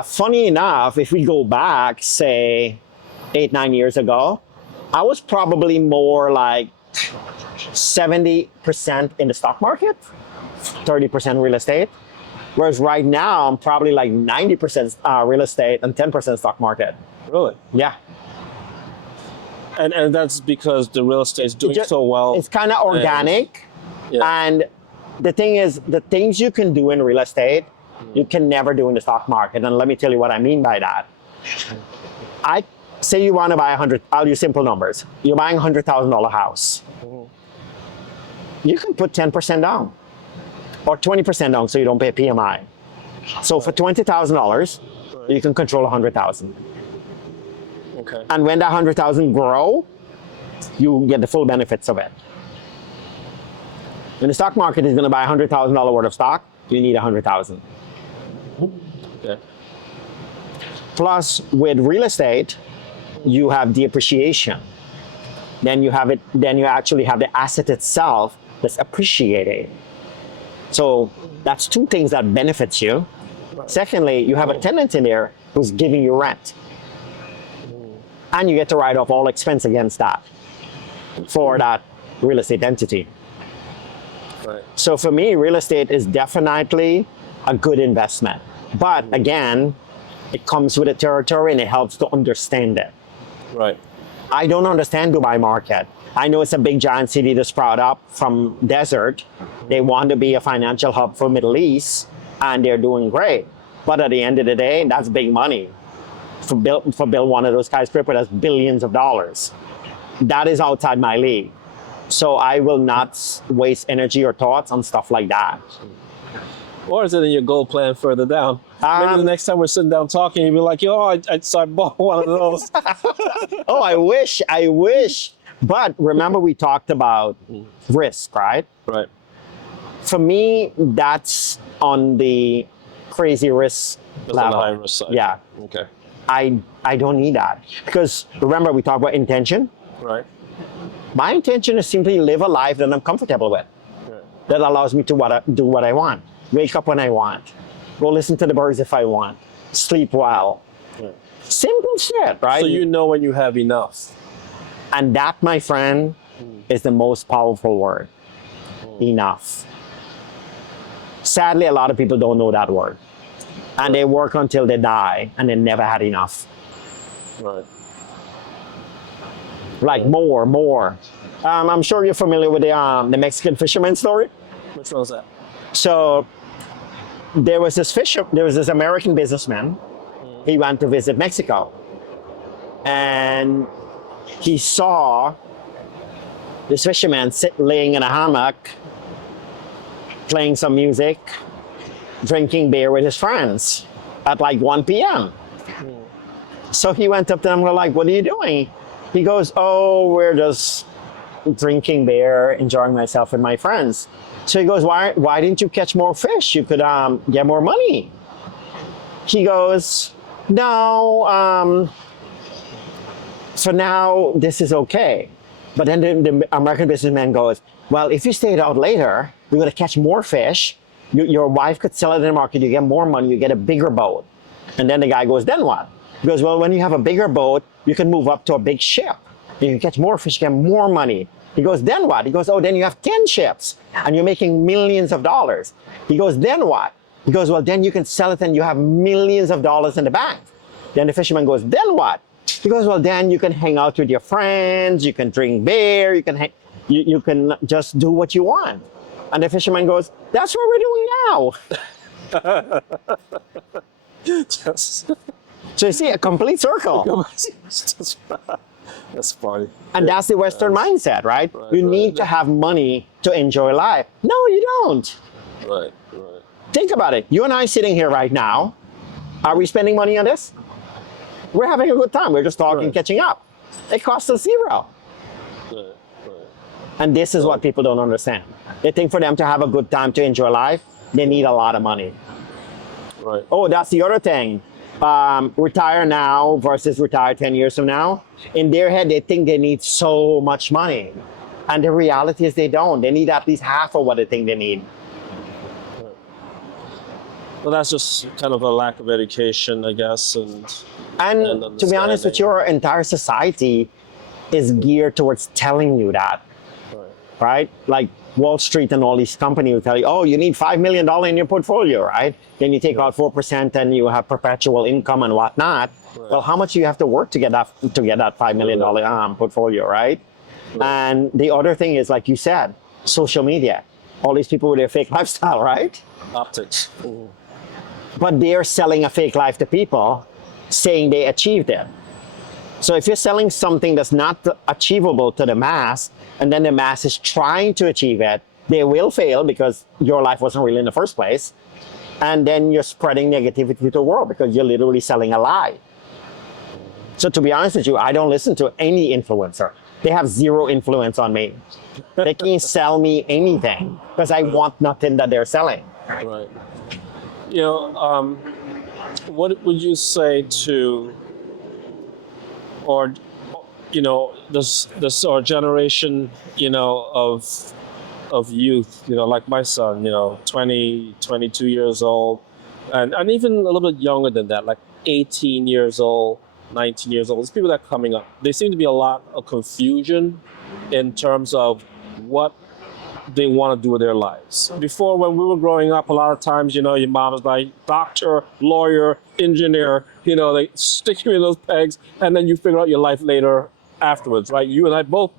Funny enough, if we go back, say, 8-9 years ago, I was probably more like 70% in the stock market, 30% real estate. Whereas right now, I'm probably like 90% real estate and 10% stock market. Really? Yeah. And that's because the real estate is doing Just- so well. It's kind of organic. Yeah. And the thing is, the things you can do in real estate, you can never do in the stock market. And let me tell you what I mean by that. I say you want to buy I'll use simple numbers. You're buying a $100,000 house. You can put 10% down or 20% down so you don't pay PMI. So for $20,000, you can control 100,000. Okay. And when that 100,000 grow, you get the full benefits of it. When the stock market is going to buy $100,000 worth of stock, you need 100,000. Okay. Plus, with real estate, you have the appreciation. Then you actually have the asset itself that's appreciating. So that's two things that benefits you. Secondly, you have a tenant in there who's giving you rent. And you get to write off all expense against that for that real estate entity. Right. So for me, real estate is definitely a good investment. But again, it comes with the territory and it helps to understand it. Right. I don't understand Dubai market. I know it's a big giant city to sprout up from desert. They want to be a financial hub for Middle East and they're doing great. But at the end of the day, that's big money. For build one of those skyscrapers, that's billions of dollars. That is outside my league. So I will not waste energy or thoughts on stuff like that. Or is it in your goal plan further down? Maybe the next time we're sitting down talking, you'll be like, yo, I bought one of those. Oh, I wish. But remember we talked about risk, right? Right. For me, that's on the crazy risk That's on level. the high risk side. Yeah. Okay. I don't need that. Because remember we talked about intention? Right. My intention is simply live a life that I'm comfortable with. Right. That allows me to do what I want. Wake up when I want. Go listen to the birds if I want. Sleep well. Right. Simple shit, right? So you know when you have enough. And that, my friend, is the most powerful word. Enough. Sadly, a lot of people don't know that word. And they work until they die and they never had enough. Right. Like more. I'm sure you're familiar with the Mexican fisherman story. Which one was that? So there was this American businessman. He went to visit Mexico. And he saw this fisherman laying in a hammock, playing some music, drinking beer with his friends at like 1 p.m. So he went up to them and like, what are you doing? He goes, oh, we're just drinking beer, enjoying myself with my friends. So he goes, why didn't you catch more fish? You could get more money. He goes, no, for now, this is okay. But then the American businessman goes, well, if you stayed out later, you're going to catch more fish. Your wife could sell it in the market. You get more money. You get a bigger boat. And then the guy goes, then what? He goes, well, when you have a bigger boat, you can move up to a big ship. You can catch more fish, get more money. He goes, then what? He goes, oh, then you have 10 ships and you're making millions of dollars. He goes, then what? He goes, well, then you can sell it and you have millions of dollars in the bank. Then the fisherman goes, then what? He goes, well, then you can hang out with your friends, you can drink beer, you can just do what you want. And the fisherman goes, that's what we're doing now. Yes. So you see, a complete circle. That's funny. And that's the Western mindset, right? You need to have money to enjoy life. No, you don't. Right. Think about it. You and I sitting here right now, are we spending money on this? We're having a good time. We're just talking, Right. catching up. It costs us zero. Right. And this is what people don't understand. They think for them to have a good time, to enjoy life, they need a lot of money. Right. Oh, that's the other thing. Retire now versus retire 10 years from now. In their head, they think they need so much money. And the reality is they don't. They need at least half of what they think they need. Well, that's just kind of a lack of education, I guess, and And to be honest with you, our entire society is geared towards telling you that, right? Like Wall Street and all these companies will tell you, oh, you need $5 million in your portfolio, right? Then you take out 4% and you have perpetual income and whatnot. Well, how much do you have to work to get that $5 million portfolio, right? And the other thing is, like you said, social media. All these people with their fake lifestyle, right? Optics. But they're selling a fake life to people, saying they achieved it. So if you're selling something that's not achievable to the mass, and then the mass is trying to achieve it, they will fail because your life wasn't real in the first place. And then you're spreading negativity to the world because you're literally selling a lie. So to be honest with you, I don't listen to any influencer. They have zero influence on me. They can't sell me anything because I want nothing that they're selling. Right. You know, what would you say to, or, you know, this our generation, you know, of youth, you know, like my son, you know, 20, 22 years old, and even a little bit younger than that, like 18 years old, 19 years old. There's people that are coming up. There seems to be a lot of confusion in terms of what they want to do with their lives. Before, when we were growing up, a lot of times, your mom was like doctor, lawyer, engineer, they stick you in those pegs, and then you figure out your life later afterwards, right? You and I both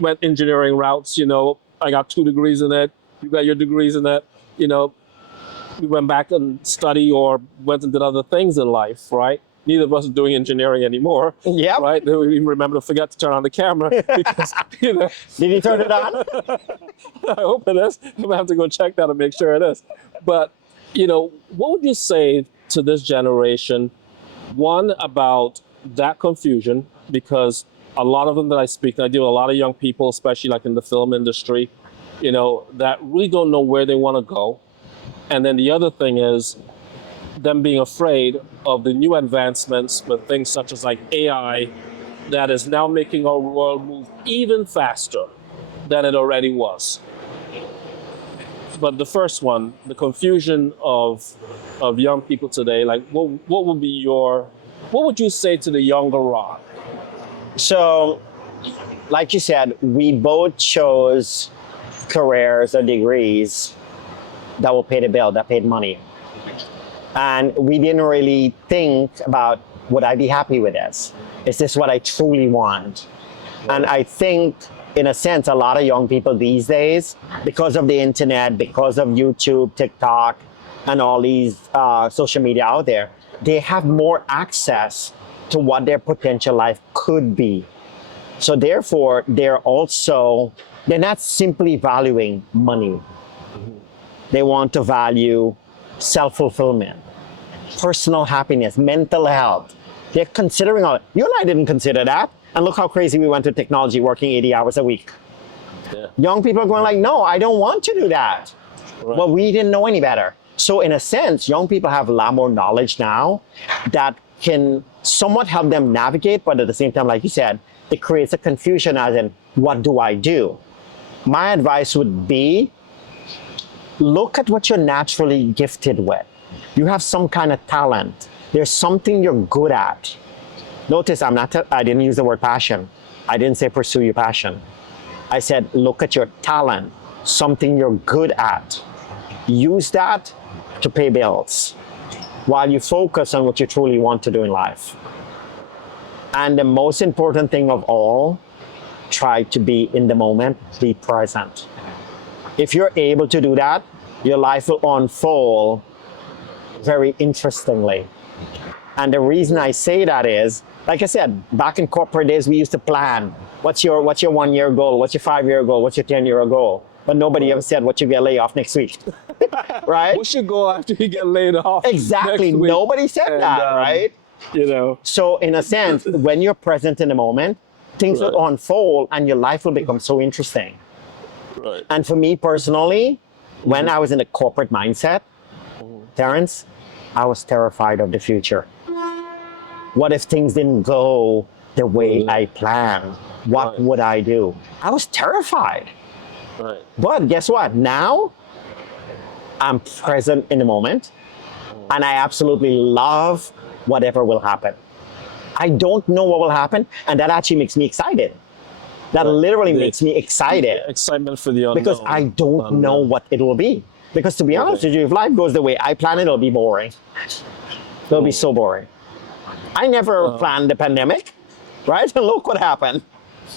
went engineering routes, I got 2 degrees in it, you got your degrees in it, we went back and study or went and did other things in life, right? Neither of us are doing engineering anymore. Yep. Right? We even remember to forget to turn on the camera because, Did you turn it on? I hope it is. I'm gonna have to go check that and make sure it is. But, what would you say to this generation, one, about that confusion? Because a lot of them that I speak to, I deal with a lot of young people, especially like in the film industry, that really don't know where they want to go. And then the other thing is them being afraid of the new advancements with things such as like AI that is now making our world move even faster than it already was. But the first one, the confusion of young people today, like what would you say to the younger Rod? So, like you said, we both chose careers or degrees that will pay the bill, that paid money. And we didn't really think about, would I be happy with this? Is this what I truly want? And I think, in a sense, a lot of young people these days, because of the internet, because of YouTube, TikTok, and all these social media out there, they have more access to what their potential life could be. So therefore, they're not simply valuing money. They want to value self-fulfillment, personal happiness, mental health. They're considering all. You and I didn't consider that. And look how crazy we went to technology, working 80 hours a week. Yeah. Young people are going like, no, I don't want to do that. Right. Well, we didn't know any better. So in a sense, young people have a lot more knowledge now that can somewhat help them navigate, but at the same time, like you said, it creates a confusion as in, what do I do? My advice would be, look at what you're naturally gifted with. You have some kind of talent. There's something you're good at. Notice I didn't use the word passion. I didn't say pursue your passion. I said, look at your talent, something you're good at. Use that to pay bills while you focus on what you truly want to do in life. And the most important thing of all, try to be in the moment, be present. If you're able to do that, your life will unfold very interestingly. And the reason I say that is, like I said, back in corporate days, we used to plan. What's your 1 year goal? What's your 5 year goal? What's your 10 year goal? But nobody ever said what you get laid off next week, right? What should go after you get laid off? Exactly. Next week? Nobody said that, right? So in a sense, when you're present in the moment, things will unfold and your life will become so interesting. Right. And for me personally, when I was in a corporate mindset, Terrence, I was terrified of the future. What if things didn't go the way I planned? What would I do? I was terrified. Right. But guess what? Now, I'm present in the moment and I absolutely love whatever will happen. I don't know what will happen, and that actually makes me excited. That literally makes me excited. Excitement for the unknown. Because I don't know what it will be. Because to be honest with you, if life goes the way I plan it, it'll be boring. It'll be so boring. I never planned the pandemic, right? And look what happened.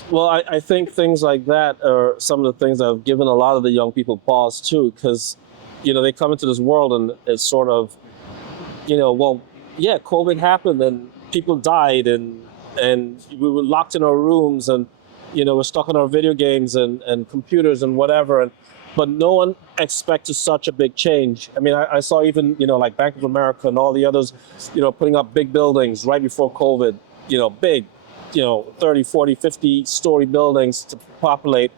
Well, I think things like that are some of the things that have given a lot of the young people pause too, because, they come into this world and it's sort of, COVID happened and people died and we were locked in our rooms and, we're stuck on our video games and computers and whatever. But no one expected such a big change. I mean, I saw even, like Bank of America and all the others, putting up big buildings right before COVID, big, 30, 40, 50 story buildings to populate.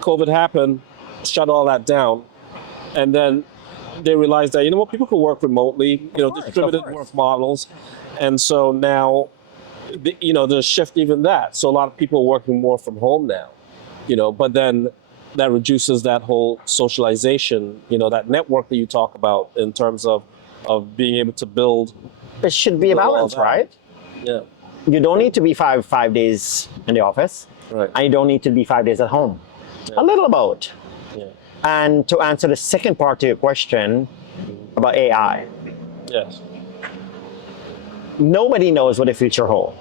COVID happened, shut all that down. And then they realized that, people can work remotely, distributed work models. And so now, there's a shift even that. So a lot of people are working more from home now, but then that reduces that whole socialization, that network that you talk about in terms of of being able to build. It should be a Well, balance, that- right? Yeah. You don't need to be five days in the office, Right. and you don't need to be 5 days at home. A little about. Yeah. And to answer the second part to your question about AI, Yes. nobody knows what the future holds.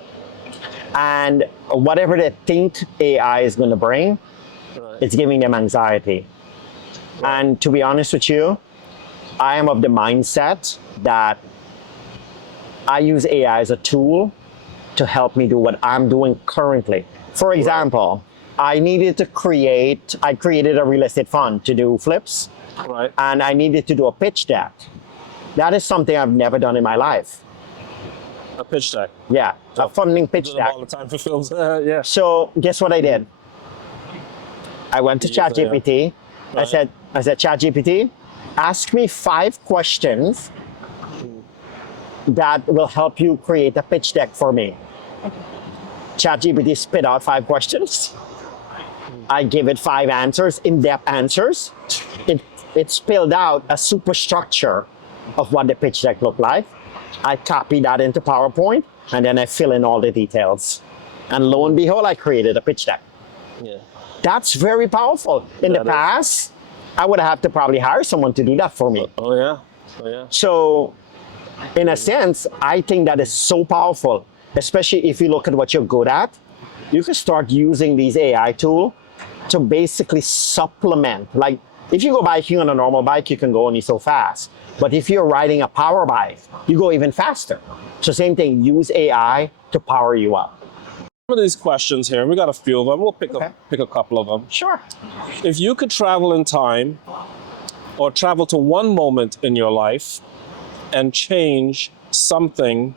And whatever they think AI is going to bring, Right. it's giving them anxiety. And to be honest with you, I am of the mindset that I use AI as a tool to help me do what I'm doing currently. For example, I created a real estate fund to do flips, Right. and I needed to do a pitch deck. That is something I've never done in my life. A pitch deck. Yeah, a funding pitch Do them deck. all the time for films. Yeah. So guess what I did? I went to You use AI. ChatGPT. I Right. said, ChatGPT, ask me 5 questions that will help you create a pitch deck for me. ChatGPT spit out 5 questions. I give it 5 answers, in-depth answers. It spilled out a superstructure of what the pitch deck looked like. I copy that into PowerPoint, and then I fill in all the details. And lo and behold, I created a pitch deck. Yeah. That's very powerful. In the That is. past, I would have to probably hire someone to do that for me. Oh yeah. Oh yeah. So, in a sense, I think that is so powerful, especially if you look at what you're good at. You can start using these AI tools to basically supplement. Like, if you go biking on a normal bike, you can go only so fast. But if you're riding a power bike, you go even faster. So same thing, use AI to power you up. Some of these questions here, we got a few of them. We'll pick Okay. pick a couple of them. Sure. If you could travel in time, or travel to one moment in your life, and change something,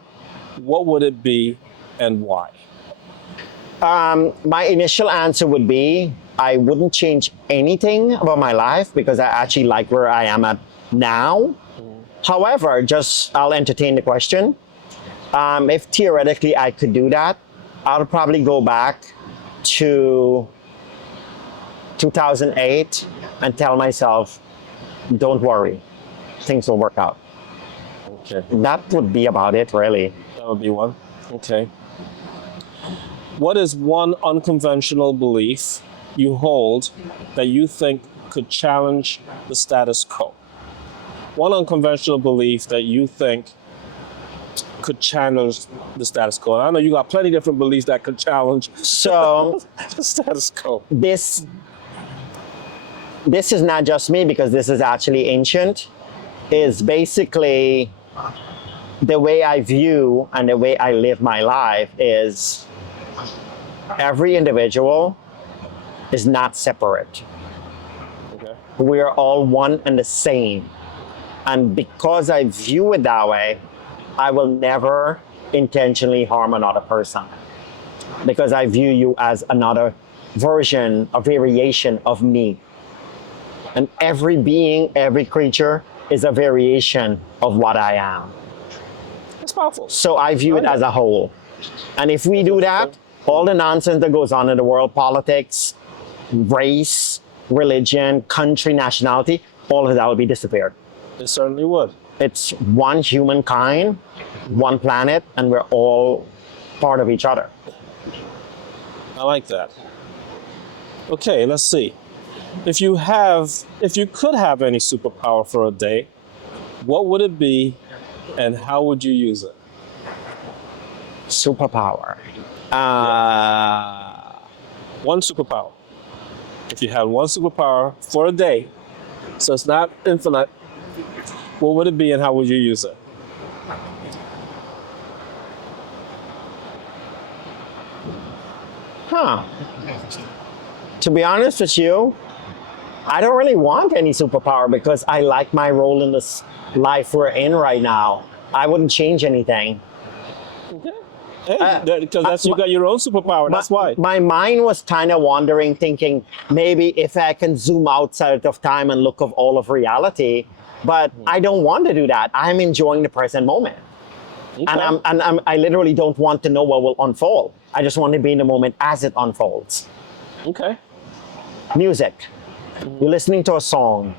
what would it be, and why? My initial answer would be I wouldn't change anything about my life because I actually like where I am at now. However, I'll entertain the question. If theoretically I could do that, I'll probably go back to 2008 and tell myself, don't worry, things will work out. Okay. That would be about it, really. That would be one. Okay. What is one unconventional belief you hold that you think could challenge the status quo? One unconventional belief that you think could challenge the status quo. And I know you got plenty of different beliefs that could challenge So the status quo. this is not just me because this is actually ancient, is basically the way I view and the way I live my life is every individual is not separate. Okay. We are all one and the same. And because I view it that way, I will never intentionally harm another person. Because I view you as another version, a variation of me. And every being, every creature is a variation of what I am. It's powerful. So I view it as a whole. And if we do that, all the nonsense that goes on in the world, politics, race, religion, country, nationality, all of that will be disappeared. It certainly would. It's one humankind, one planet, and we're all part of each other. I like that. Okay, let's see. If you could have any superpower for a day, what would it be and how would you use it? Superpower. One superpower. If you had one superpower for a day, so it's not infinite, what would it be and how would you use it? To be honest with you, I don't really want any superpower because I like my role in this life we're in right now. I wouldn't change anything. Okay. Hey, because you got your own superpower. That's why. My mind was kind of wandering, thinking maybe if I can zoom outside of time and look of all of reality, but I don't want to do that. I'm enjoying the present moment. Okay. And I literally don't want to know what will unfold. I just want to be in the moment as it unfolds. Okay. Music. You're listening to a song.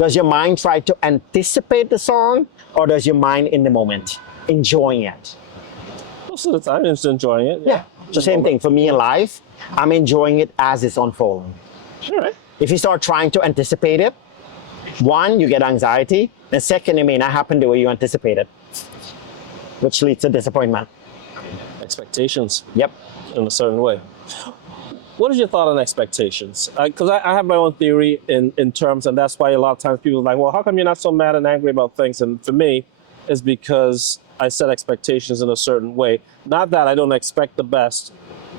Does your mind try to anticipate the song, or does your mind in the moment enjoying it? Most of the time, I'm just enjoying it. Yeah, it's the same thing for me in life. I'm enjoying it as it's unfolding. All right. If you start trying to anticipate it, one, you get anxiety, and second, it may not happen the way you anticipated, which leads to disappointment. Expectations Yep. in a certain way. What is your thought on expectations? Because I have my own theory in terms, and that's why a lot of times people are like, well, how come you're not so mad and angry about things? And for me, it's because I set expectations in a certain way. Not that I don't expect the best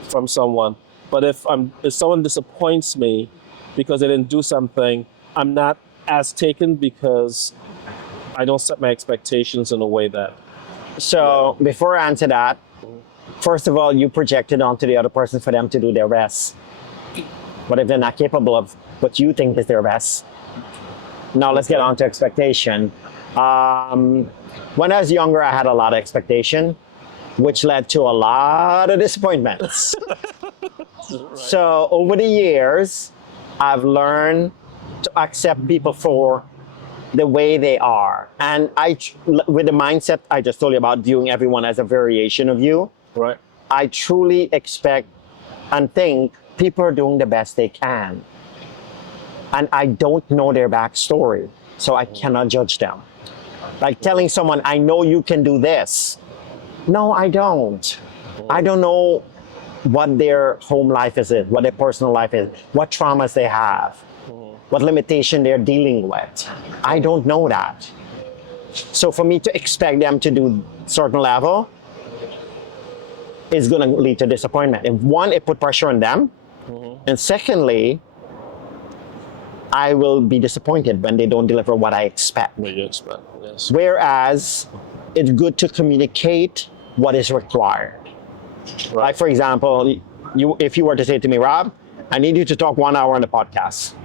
from someone, but if someone disappoints me because they didn't do something, I'm not as taken because I don't set my expectations in a way that. So before I answer that, first of all, you project it onto the other person for them to do their best. What if they're not capable of what you think is their best? Now let's get on to expectation. When I was younger, I had a lot of expectation, which led to a lot of disappointments. So over the years, I've learned to accept people for the way they are. And with the mindset I just told you about, viewing everyone as a variation of you, Right. I truly expect and think people are doing the best they can. And I don't know their backstory, so I cannot judge them. Like telling someone, I know you can do this. No, I don't. I don't know what their home life is, what their personal life is, what traumas they have, what limitation they're dealing with. I don't know that. So for me to expect them to do certain level is going to lead to disappointment. And one, it put pressure on them. And secondly, I will be disappointed when they don't deliver what I expect. What you expect, yes. Whereas it's good to communicate what is required. Like for example, if you were to say to me, Rob, I need you to talk 1 hour on the podcast.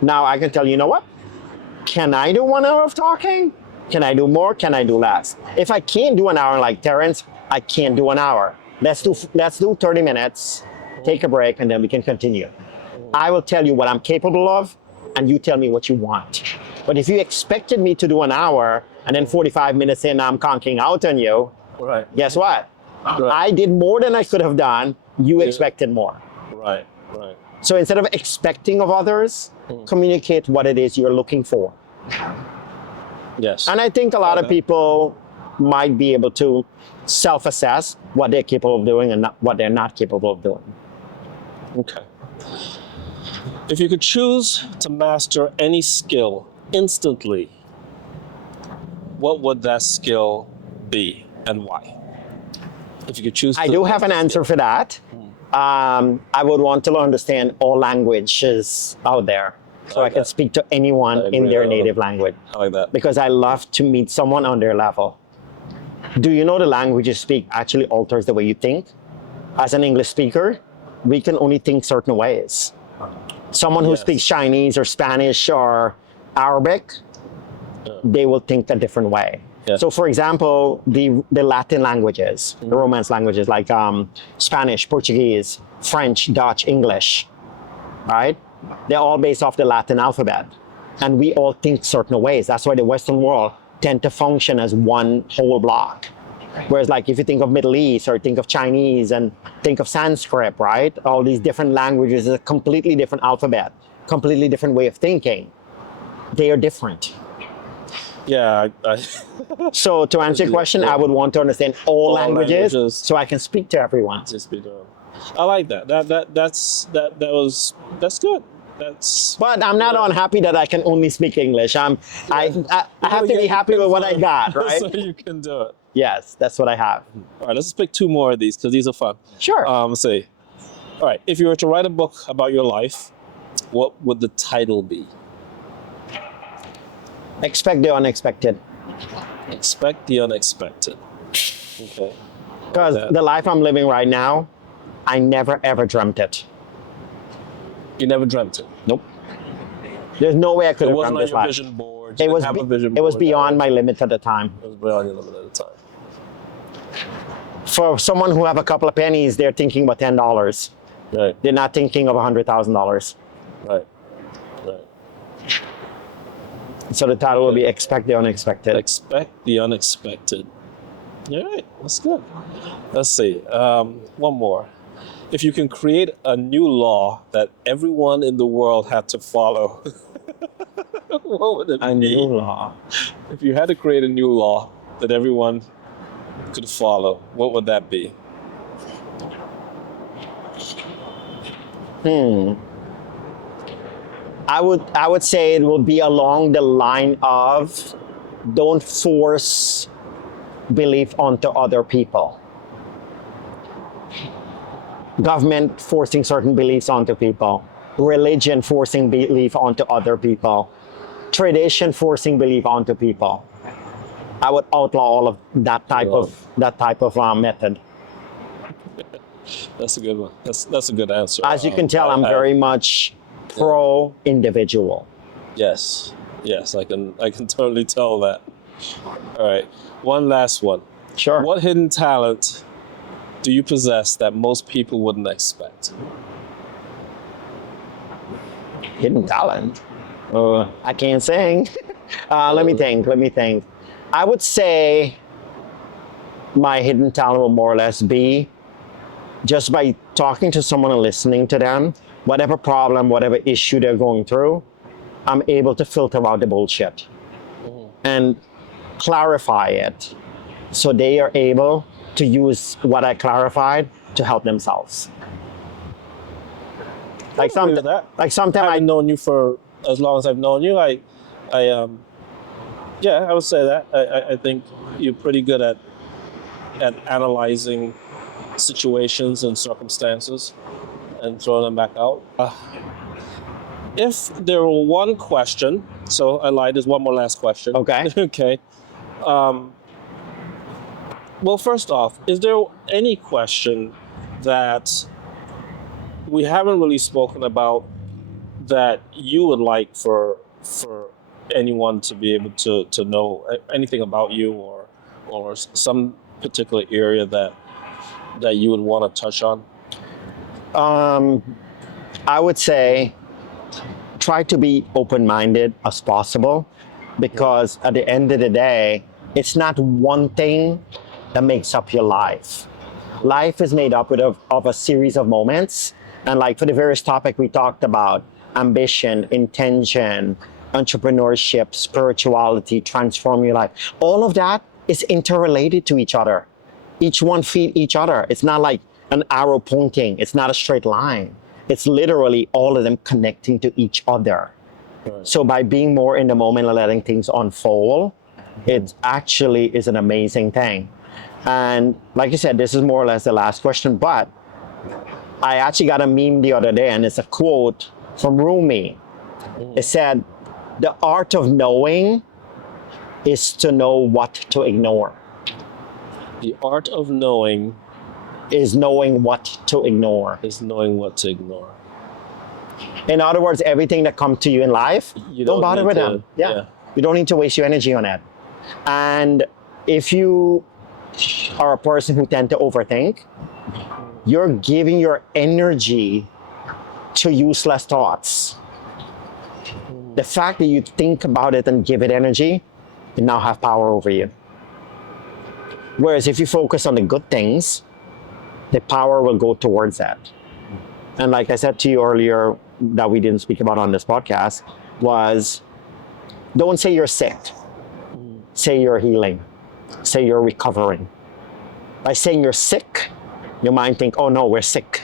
Now I can tell you know what? Can I do 1 hour of talking? Can I do more? Can I do less? If I can't do an hour like Terrence, I can't do an hour. Let's do 30 minutes, take a break, and then we can continue. I will tell you what I'm capable of, and you tell me what you want. But if you expected me to do an hour, and then 45 minutes in, I'm conking out on you, Right. guess what? Right. I did more than I could have done. You expected more. Right. Right. So instead of expecting of others, communicate what it is you're looking for. Yes. And I think a lot of people might be able to self-assess what they're capable of doing and what they're not capable of doing. Okay. If you could choose to master any skill instantly, what would that skill be and why? If you could choose I do have an answer for that. I would want to understand all languages out there so I can speak to anyone in their native language. I like that. Because I love to meet someone on their level. Do you know the language you speak actually alters the way you think? As an English speaker, we can only think certain ways. Someone who speaks Chinese or Spanish or Arabic, they will think a different way. Yeah. So for example, the Latin languages, the Romance languages like Spanish, Portuguese, French, Dutch, English, right? They're all based off the Latin alphabet. And we all think certain ways. That's why the Western world tend to function as one whole block. Whereas like if you think of Middle East or think of Chinese and think of Sanskrit, right? All these different languages is a completely different alphabet, completely different way of thinking. They are different. Yeah. So to answer your question, I would want to understand all languages so I can speak to everyone. I like that. That's good. But I'm not unhappy that I can only speak English. I have to be happy with what I got, right? So you can do it. Yes, that's what I have. All right, let's pick two more of these because these are fun. Sure. Let's see. All right, if you were to write a book about your life, what would the title be? Expect the unexpected. Expect the unexpected. Okay. Because the life I'm living right now, I never ever dreamt it. You never dreamt it? Nope. There's no way I could It have wasn't dreamt on this your life. vision board. It You was didn't have a vision it was board. beyond my limits at the time. It was beyond your limit at the time. For someone who have a couple of pennies, they're thinking about $10. Right. They're not thinking of $100,000. Right. Right. So the title will be Expect the Unexpected. Expect the unexpected. All right, that's good. Let's see. One more. If you can create a new law that everyone in the world had to follow, what would it A be? new law. If you had to create a new law that everyone could follow, what would that be? I would say it will be along the line of don't force belief onto other people. Government forcing certain beliefs onto people, religion forcing belief onto other people, tradition forcing belief onto people. I would outlaw all of that type of method. That's a good one. That's a good answer. As you can tell, I'm very much pro individual. Yes, I can totally tell that. All right, one last one. Sure. What hidden talent do you possess that most people wouldn't expect? Hidden talent? I can't sing. Let me think. I would say my hidden talent will more or less be just by talking to someone and listening to them, whatever problem, whatever issue they're going through, I'm able to filter out the bullshit and clarify it so they are able to use what I clarified to help themselves. Like I agree with that. sometimes I've known you for as long as I've known you. I would say that. I think you're pretty good at analyzing situations and circumstances and throwing them back out. If there were one question, so I lied, there's one more last question. Okay. Okay. Well, first off, is there any question that we haven't really spoken about that you would like for anyone to be able to know anything about you or some particular area that you would want to touch on? I would say try to be open-minded as possible, because at the end of the day, it's not one thing that makes up your life. Life is made up of a series of moments. And like for the various topic we talked about, ambition, intention, entrepreneurship, spirituality, transform your life, all of that is interrelated to each other. Each one feed each other. It's not like an arrow pointing. It's not a straight line. It's literally all of them connecting to each other. Right. So by being more in the moment and letting things unfold, it actually is an amazing thing. And like you said, this is more or less the last question, but I actually got a meme the other day, and it's a quote from Rumi. It said, "The art of knowing is to know what to ignore." The art of knowing Is knowing what to ignore. is knowing what to ignore. In other words, everything that comes to you in life, You don't don't bother need with to- them. Yeah. yeah. You don't need to waste your energy on it. And if you are a person who tend to overthink, you're giving your energy to useless thoughts. The fact that you think about it and give it energy, you now have power over you. Whereas if you focus on the good things, the power will go towards that. And like I said to you earlier, that we didn't speak about on this podcast, was don't say you're sick. Say you're healing. Say you're recovering. By saying you're sick, your mind think, oh no, we're sick.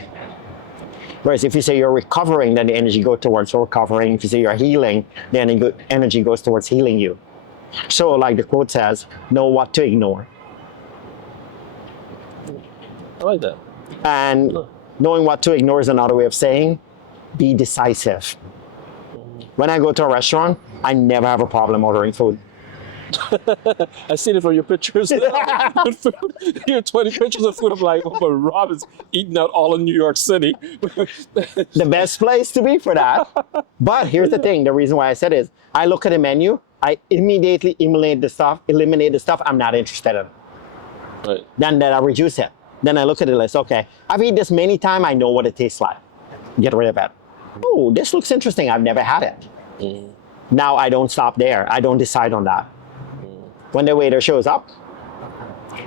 Whereas if you say you're recovering, then the energy goes towards recovering. If you say you're healing, then the energy goes towards healing you. So like the quote says, know what to ignore. I like that. And knowing what to ignore is another way of saying, be decisive. When I go to a restaurant, I never have a problem ordering food. I seen it from your pictures. With food. Your 20 pictures of food. I'm like, oh, but Rob is eating out all of New York City. The best place to be for that. But here's the thing, the reason why I said is, I look at the menu, I immediately eliminate the stuff I'm not interested in. Right. Then I reduce it. Then I look at the list, okay, I've eaten this many times, I know what it tastes like. Get rid of it. Oh, this looks interesting, I've never had it. Now I don't stop there. I don't decide on that. When the waiter shows up,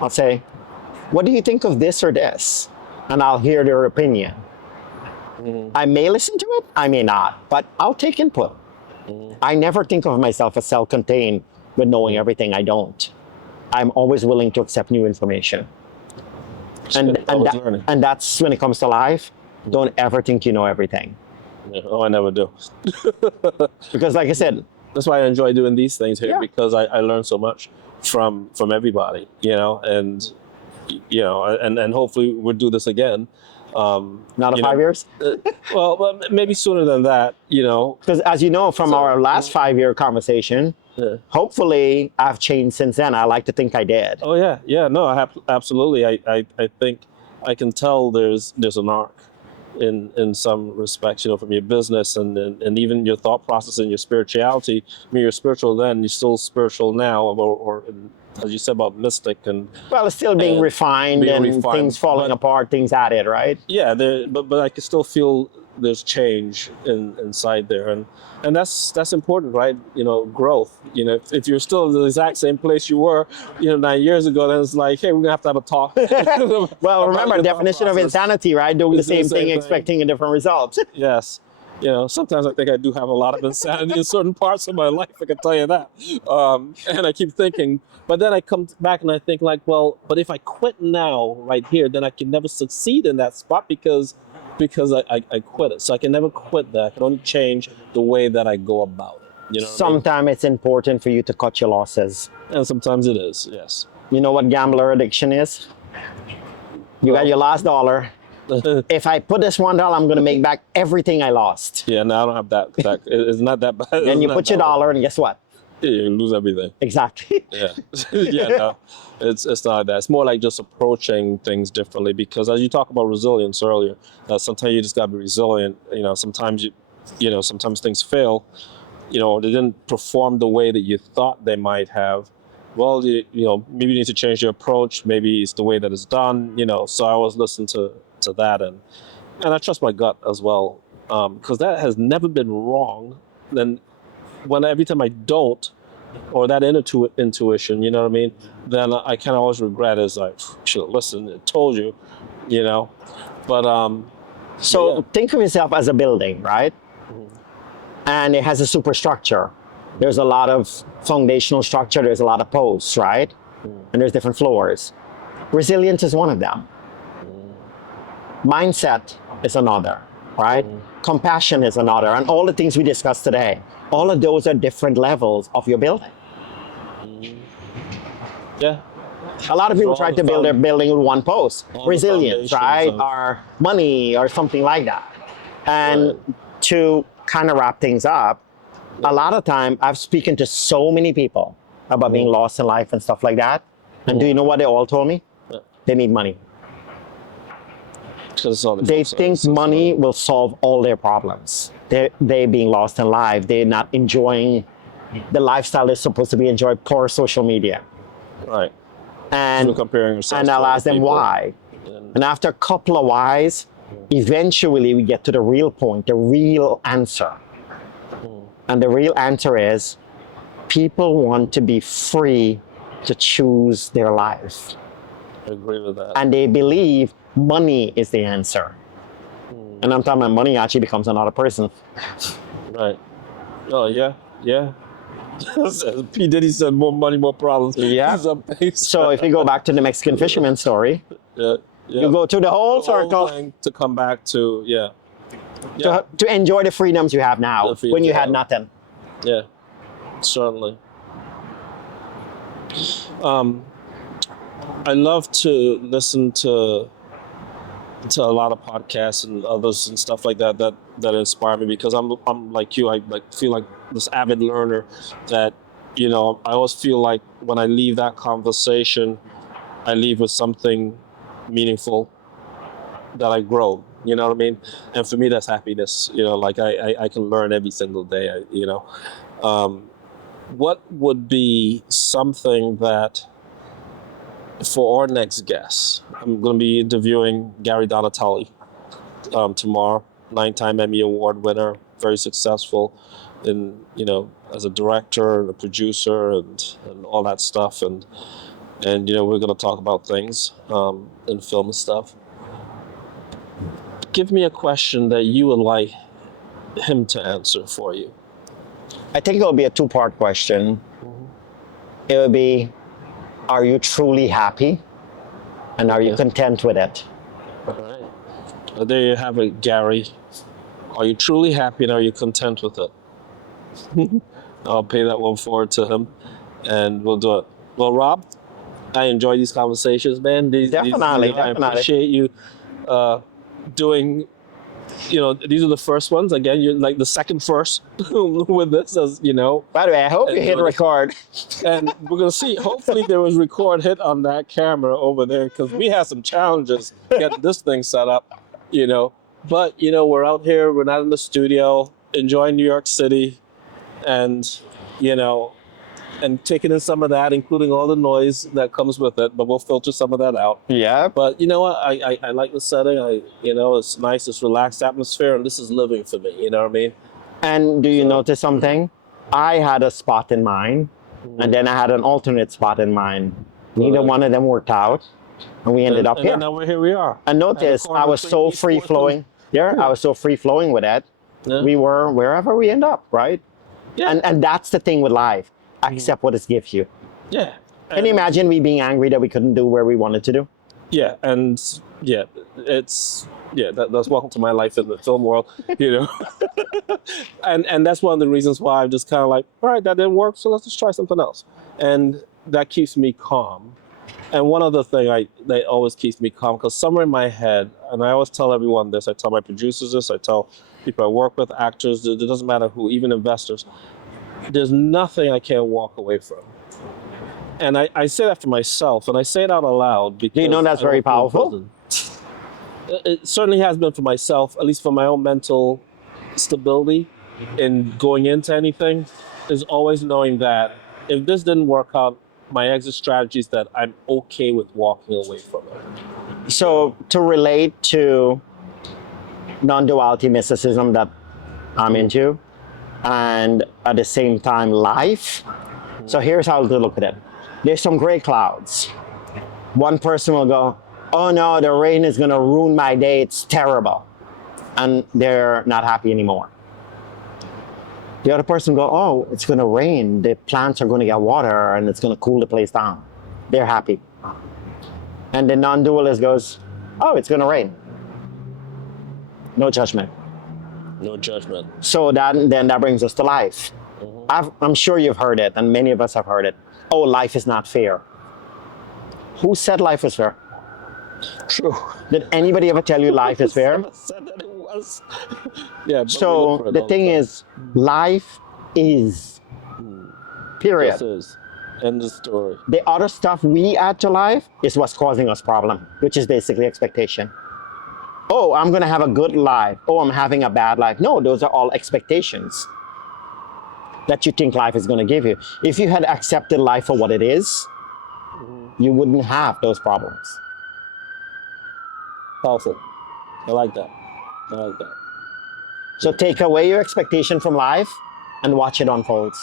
I'll say, what do you think of this or this? And I'll hear their opinion. I may listen to it, I may not, but I'll take input. I never think of myself as self-contained with knowing everything. I don't. I'm always willing to accept new information. And that's when it comes to life. Don't ever think you know everything. Yeah. Oh, I never do. Because like I said, That's why I enjoy doing these things here, Yeah. because I learn so much from everybody, and and hopefully we'll do this again. not You a know, 5 years. well, maybe sooner than that. Because as you know from So- our last 5 year conversation, Yeah. hopefully I've changed since then. I like to think I did. Oh yeah. No, absolutely. I think I can tell there's an arc in some respects, from your business and even your thought process and your spirituality. I mean, you're spiritual then, you're still spiritual now, or as you said about mystic and Well, it's still being And refined being and refined, things falling but- apart, things added, right? yeah, but I can still feel there's change inside there, and that's important, right? Growth. If you're still in the exact same place you were, 9 years ago, then it's like, hey, we're gonna have to have a talk. Well, about remember, your thought definition of process. insanity, right? Doing the It's the same same thing, thing. expecting a different result. Yes. Sometimes I think I do have a lot of insanity in certain parts of my life. I can tell you that. And I keep thinking, but then I come back and I think like, well, but if I quit now, right here, then I can never succeed in that spot because I quit it. So I can never quit that. I can only change the way that I go about it. You know what I mean? Sometimes it's important for you to cut your losses. And sometimes it is. Yes. You know what gambler addiction is? You got your last dollar. If I put this $1, I'm going to make back everything I lost. Yeah. No, I don't have that. It's not that bad. Then It's you not put your that bad. dollar, and guess what? Yeah, you lose everything. Exactly. Yeah, yeah, no, it's not that. It's more like just approaching things differently. Because as you talk about resilience earlier, that sometimes you just gotta be resilient. Sometimes sometimes things fail. They didn't perform the way that you thought they might have. Well, maybe you need to change your approach. Maybe it's the way that it's done. So I always listen to that, and I trust my gut as well, because that has never been wrong. Then every time I don't, or that intuition, you know what I mean, then I can always regret it. It's like, should have listened, I told you, But So yeah. think of yourself as a building, right? And it has a superstructure. There's a lot of foundational structure. There's a lot of posts, right? And there's different floors. Resilience is one of them. Mindset is another, right? Compassion is another. And all the things we discussed today, all of those are different levels of your building. Yeah. A lot of people all try the to build their found- building with one post. all the Resilience, foundations right? of- Or money or something like that. And Right. to kind of wrap things up, a lot of time I've spoken to so many people about being lost in life and stuff like that. And do you know what they all told me? Yeah. They need money. Because it's all the They focus. think money will solve all their problems. They being lost in life. They're not enjoying the lifestyle they're supposed to be enjoying. Poor social media. Right. And You're comparing yourself. and I'll to other ask them people. why. And- And after a couple of whys, eventually we get to the real point, the real answer. And the real answer is people want to be free to choose their life. I agree with that. And they believe money is the answer. And I'm talking about money actually becomes another person. Right. Oh yeah. P. Diddy said, "More money, more problems." Yeah. He's amazing. So if you go back to the Mexican fisherman story, yeah. you go through the whole The whole circle thing to come back to to enjoy the freedoms you have now The freedoms when you you had have. nothing. Yeah, certainly. I love to listen to a lot of podcasts and others and stuff like that inspire me, because I'm like you. I feel like this avid learner that I always feel like when I leave that conversation, I leave with something meaningful that I grow. You know what I mean? And for me, that's happiness. Like I can learn every single day. What would be something that, for our next guest, I'm going to be interviewing Gary Donatelli tomorrow, 9-time Emmy Award winner, very successful. in as a director and a producer and all that stuff, and we're going to talk about things in film and stuff. Give me a question that you would like him to answer for you. I think it'll be a two-part question. It will be, are you truly happy? And are you content with it? All right. Well, there you have it, Gary. Are you truly happy and are you content with it? I'll pay that one forward to him and we'll do it. Well, Rob, I enjoy these conversations, man. Definitely. I appreciate you doing, these are the first ones. Again, you're like the second first with this, as you know. By the way, I hope you hit record. And we're going to see, hopefully there was record hit on that camera over there, because we had some challenges getting this thing set up, But, we're out here, we're not in the studio, enjoying New York City, and, and taking in some of that, including all the noise that comes with it, but we'll filter some of that out. Yeah. But you know what? I like the setting. It's nice, it's relaxed atmosphere, and this is living for me. You know what I mean? And do you notice something? I had a spot in mind, and then I had an alternate spot in mind. Neither one of them worked out, and we ended up here. And now we are. And notice I was so free flowing. Yeah, I was so free flowing with it. Yeah. We were wherever we end up, right? Yeah. And that's the thing with life. Accept what it gives you. Yeah. Can you imagine me being angry that we couldn't do where we wanted to do? Yeah, and that's welcome to my life in the film world, and that's one of the reasons why I'm just kind of like, all right, that didn't work, so let's just try something else, and that keeps me calm. And one other thing that always keeps me calm, because somewhere in my head, and I always tell everyone this, I tell my producers this, I tell people I work with, actors, it doesn't matter who, even investors, there's nothing I can't walk away from. And I say that for myself, and I say it out aloud because Do you know that's very powerful? It certainly has been for myself, at least for my own mental stability in going into anything, is always knowing that if this didn't work out, my exit strategy is that I'm okay with walking away from it. So to relate to non-duality mysticism that I'm into, and at the same time life, so here's how to look at it. There's some gray clouds. One person will go, oh no, the rain is gonna ruin my day, it's terrible. And they're not happy anymore. The other person go, oh, it's gonna rain, the plants are gonna get water and it's gonna cool the place down. They're happy. And the non-dualist goes, oh, it's gonna rain. No judgment. No judgment. So then that brings us to life. I'm sure you've heard it, and many of us have heard it. Oh, life is not fair. Who said life is fair? True. Did anybody ever tell you life is fair? Someone said that it was. Yeah. But So the thing is, life is. Period. This is. End of story. The other stuff we add to life is what's causing us problem, which is basically expectation. Oh, I'm gonna have a good life. Oh, I'm having a bad life. No, those are all expectations that you think life is gonna give you. If you had accepted life for what it is, you wouldn't have those problems. Powerful. I like that. So take away your expectation from life and watch it unfold.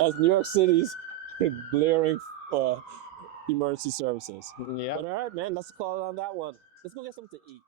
As New York City's blaring emergency services. Yeah. But all right, man, let's call it on that one. Let's go get something to eat.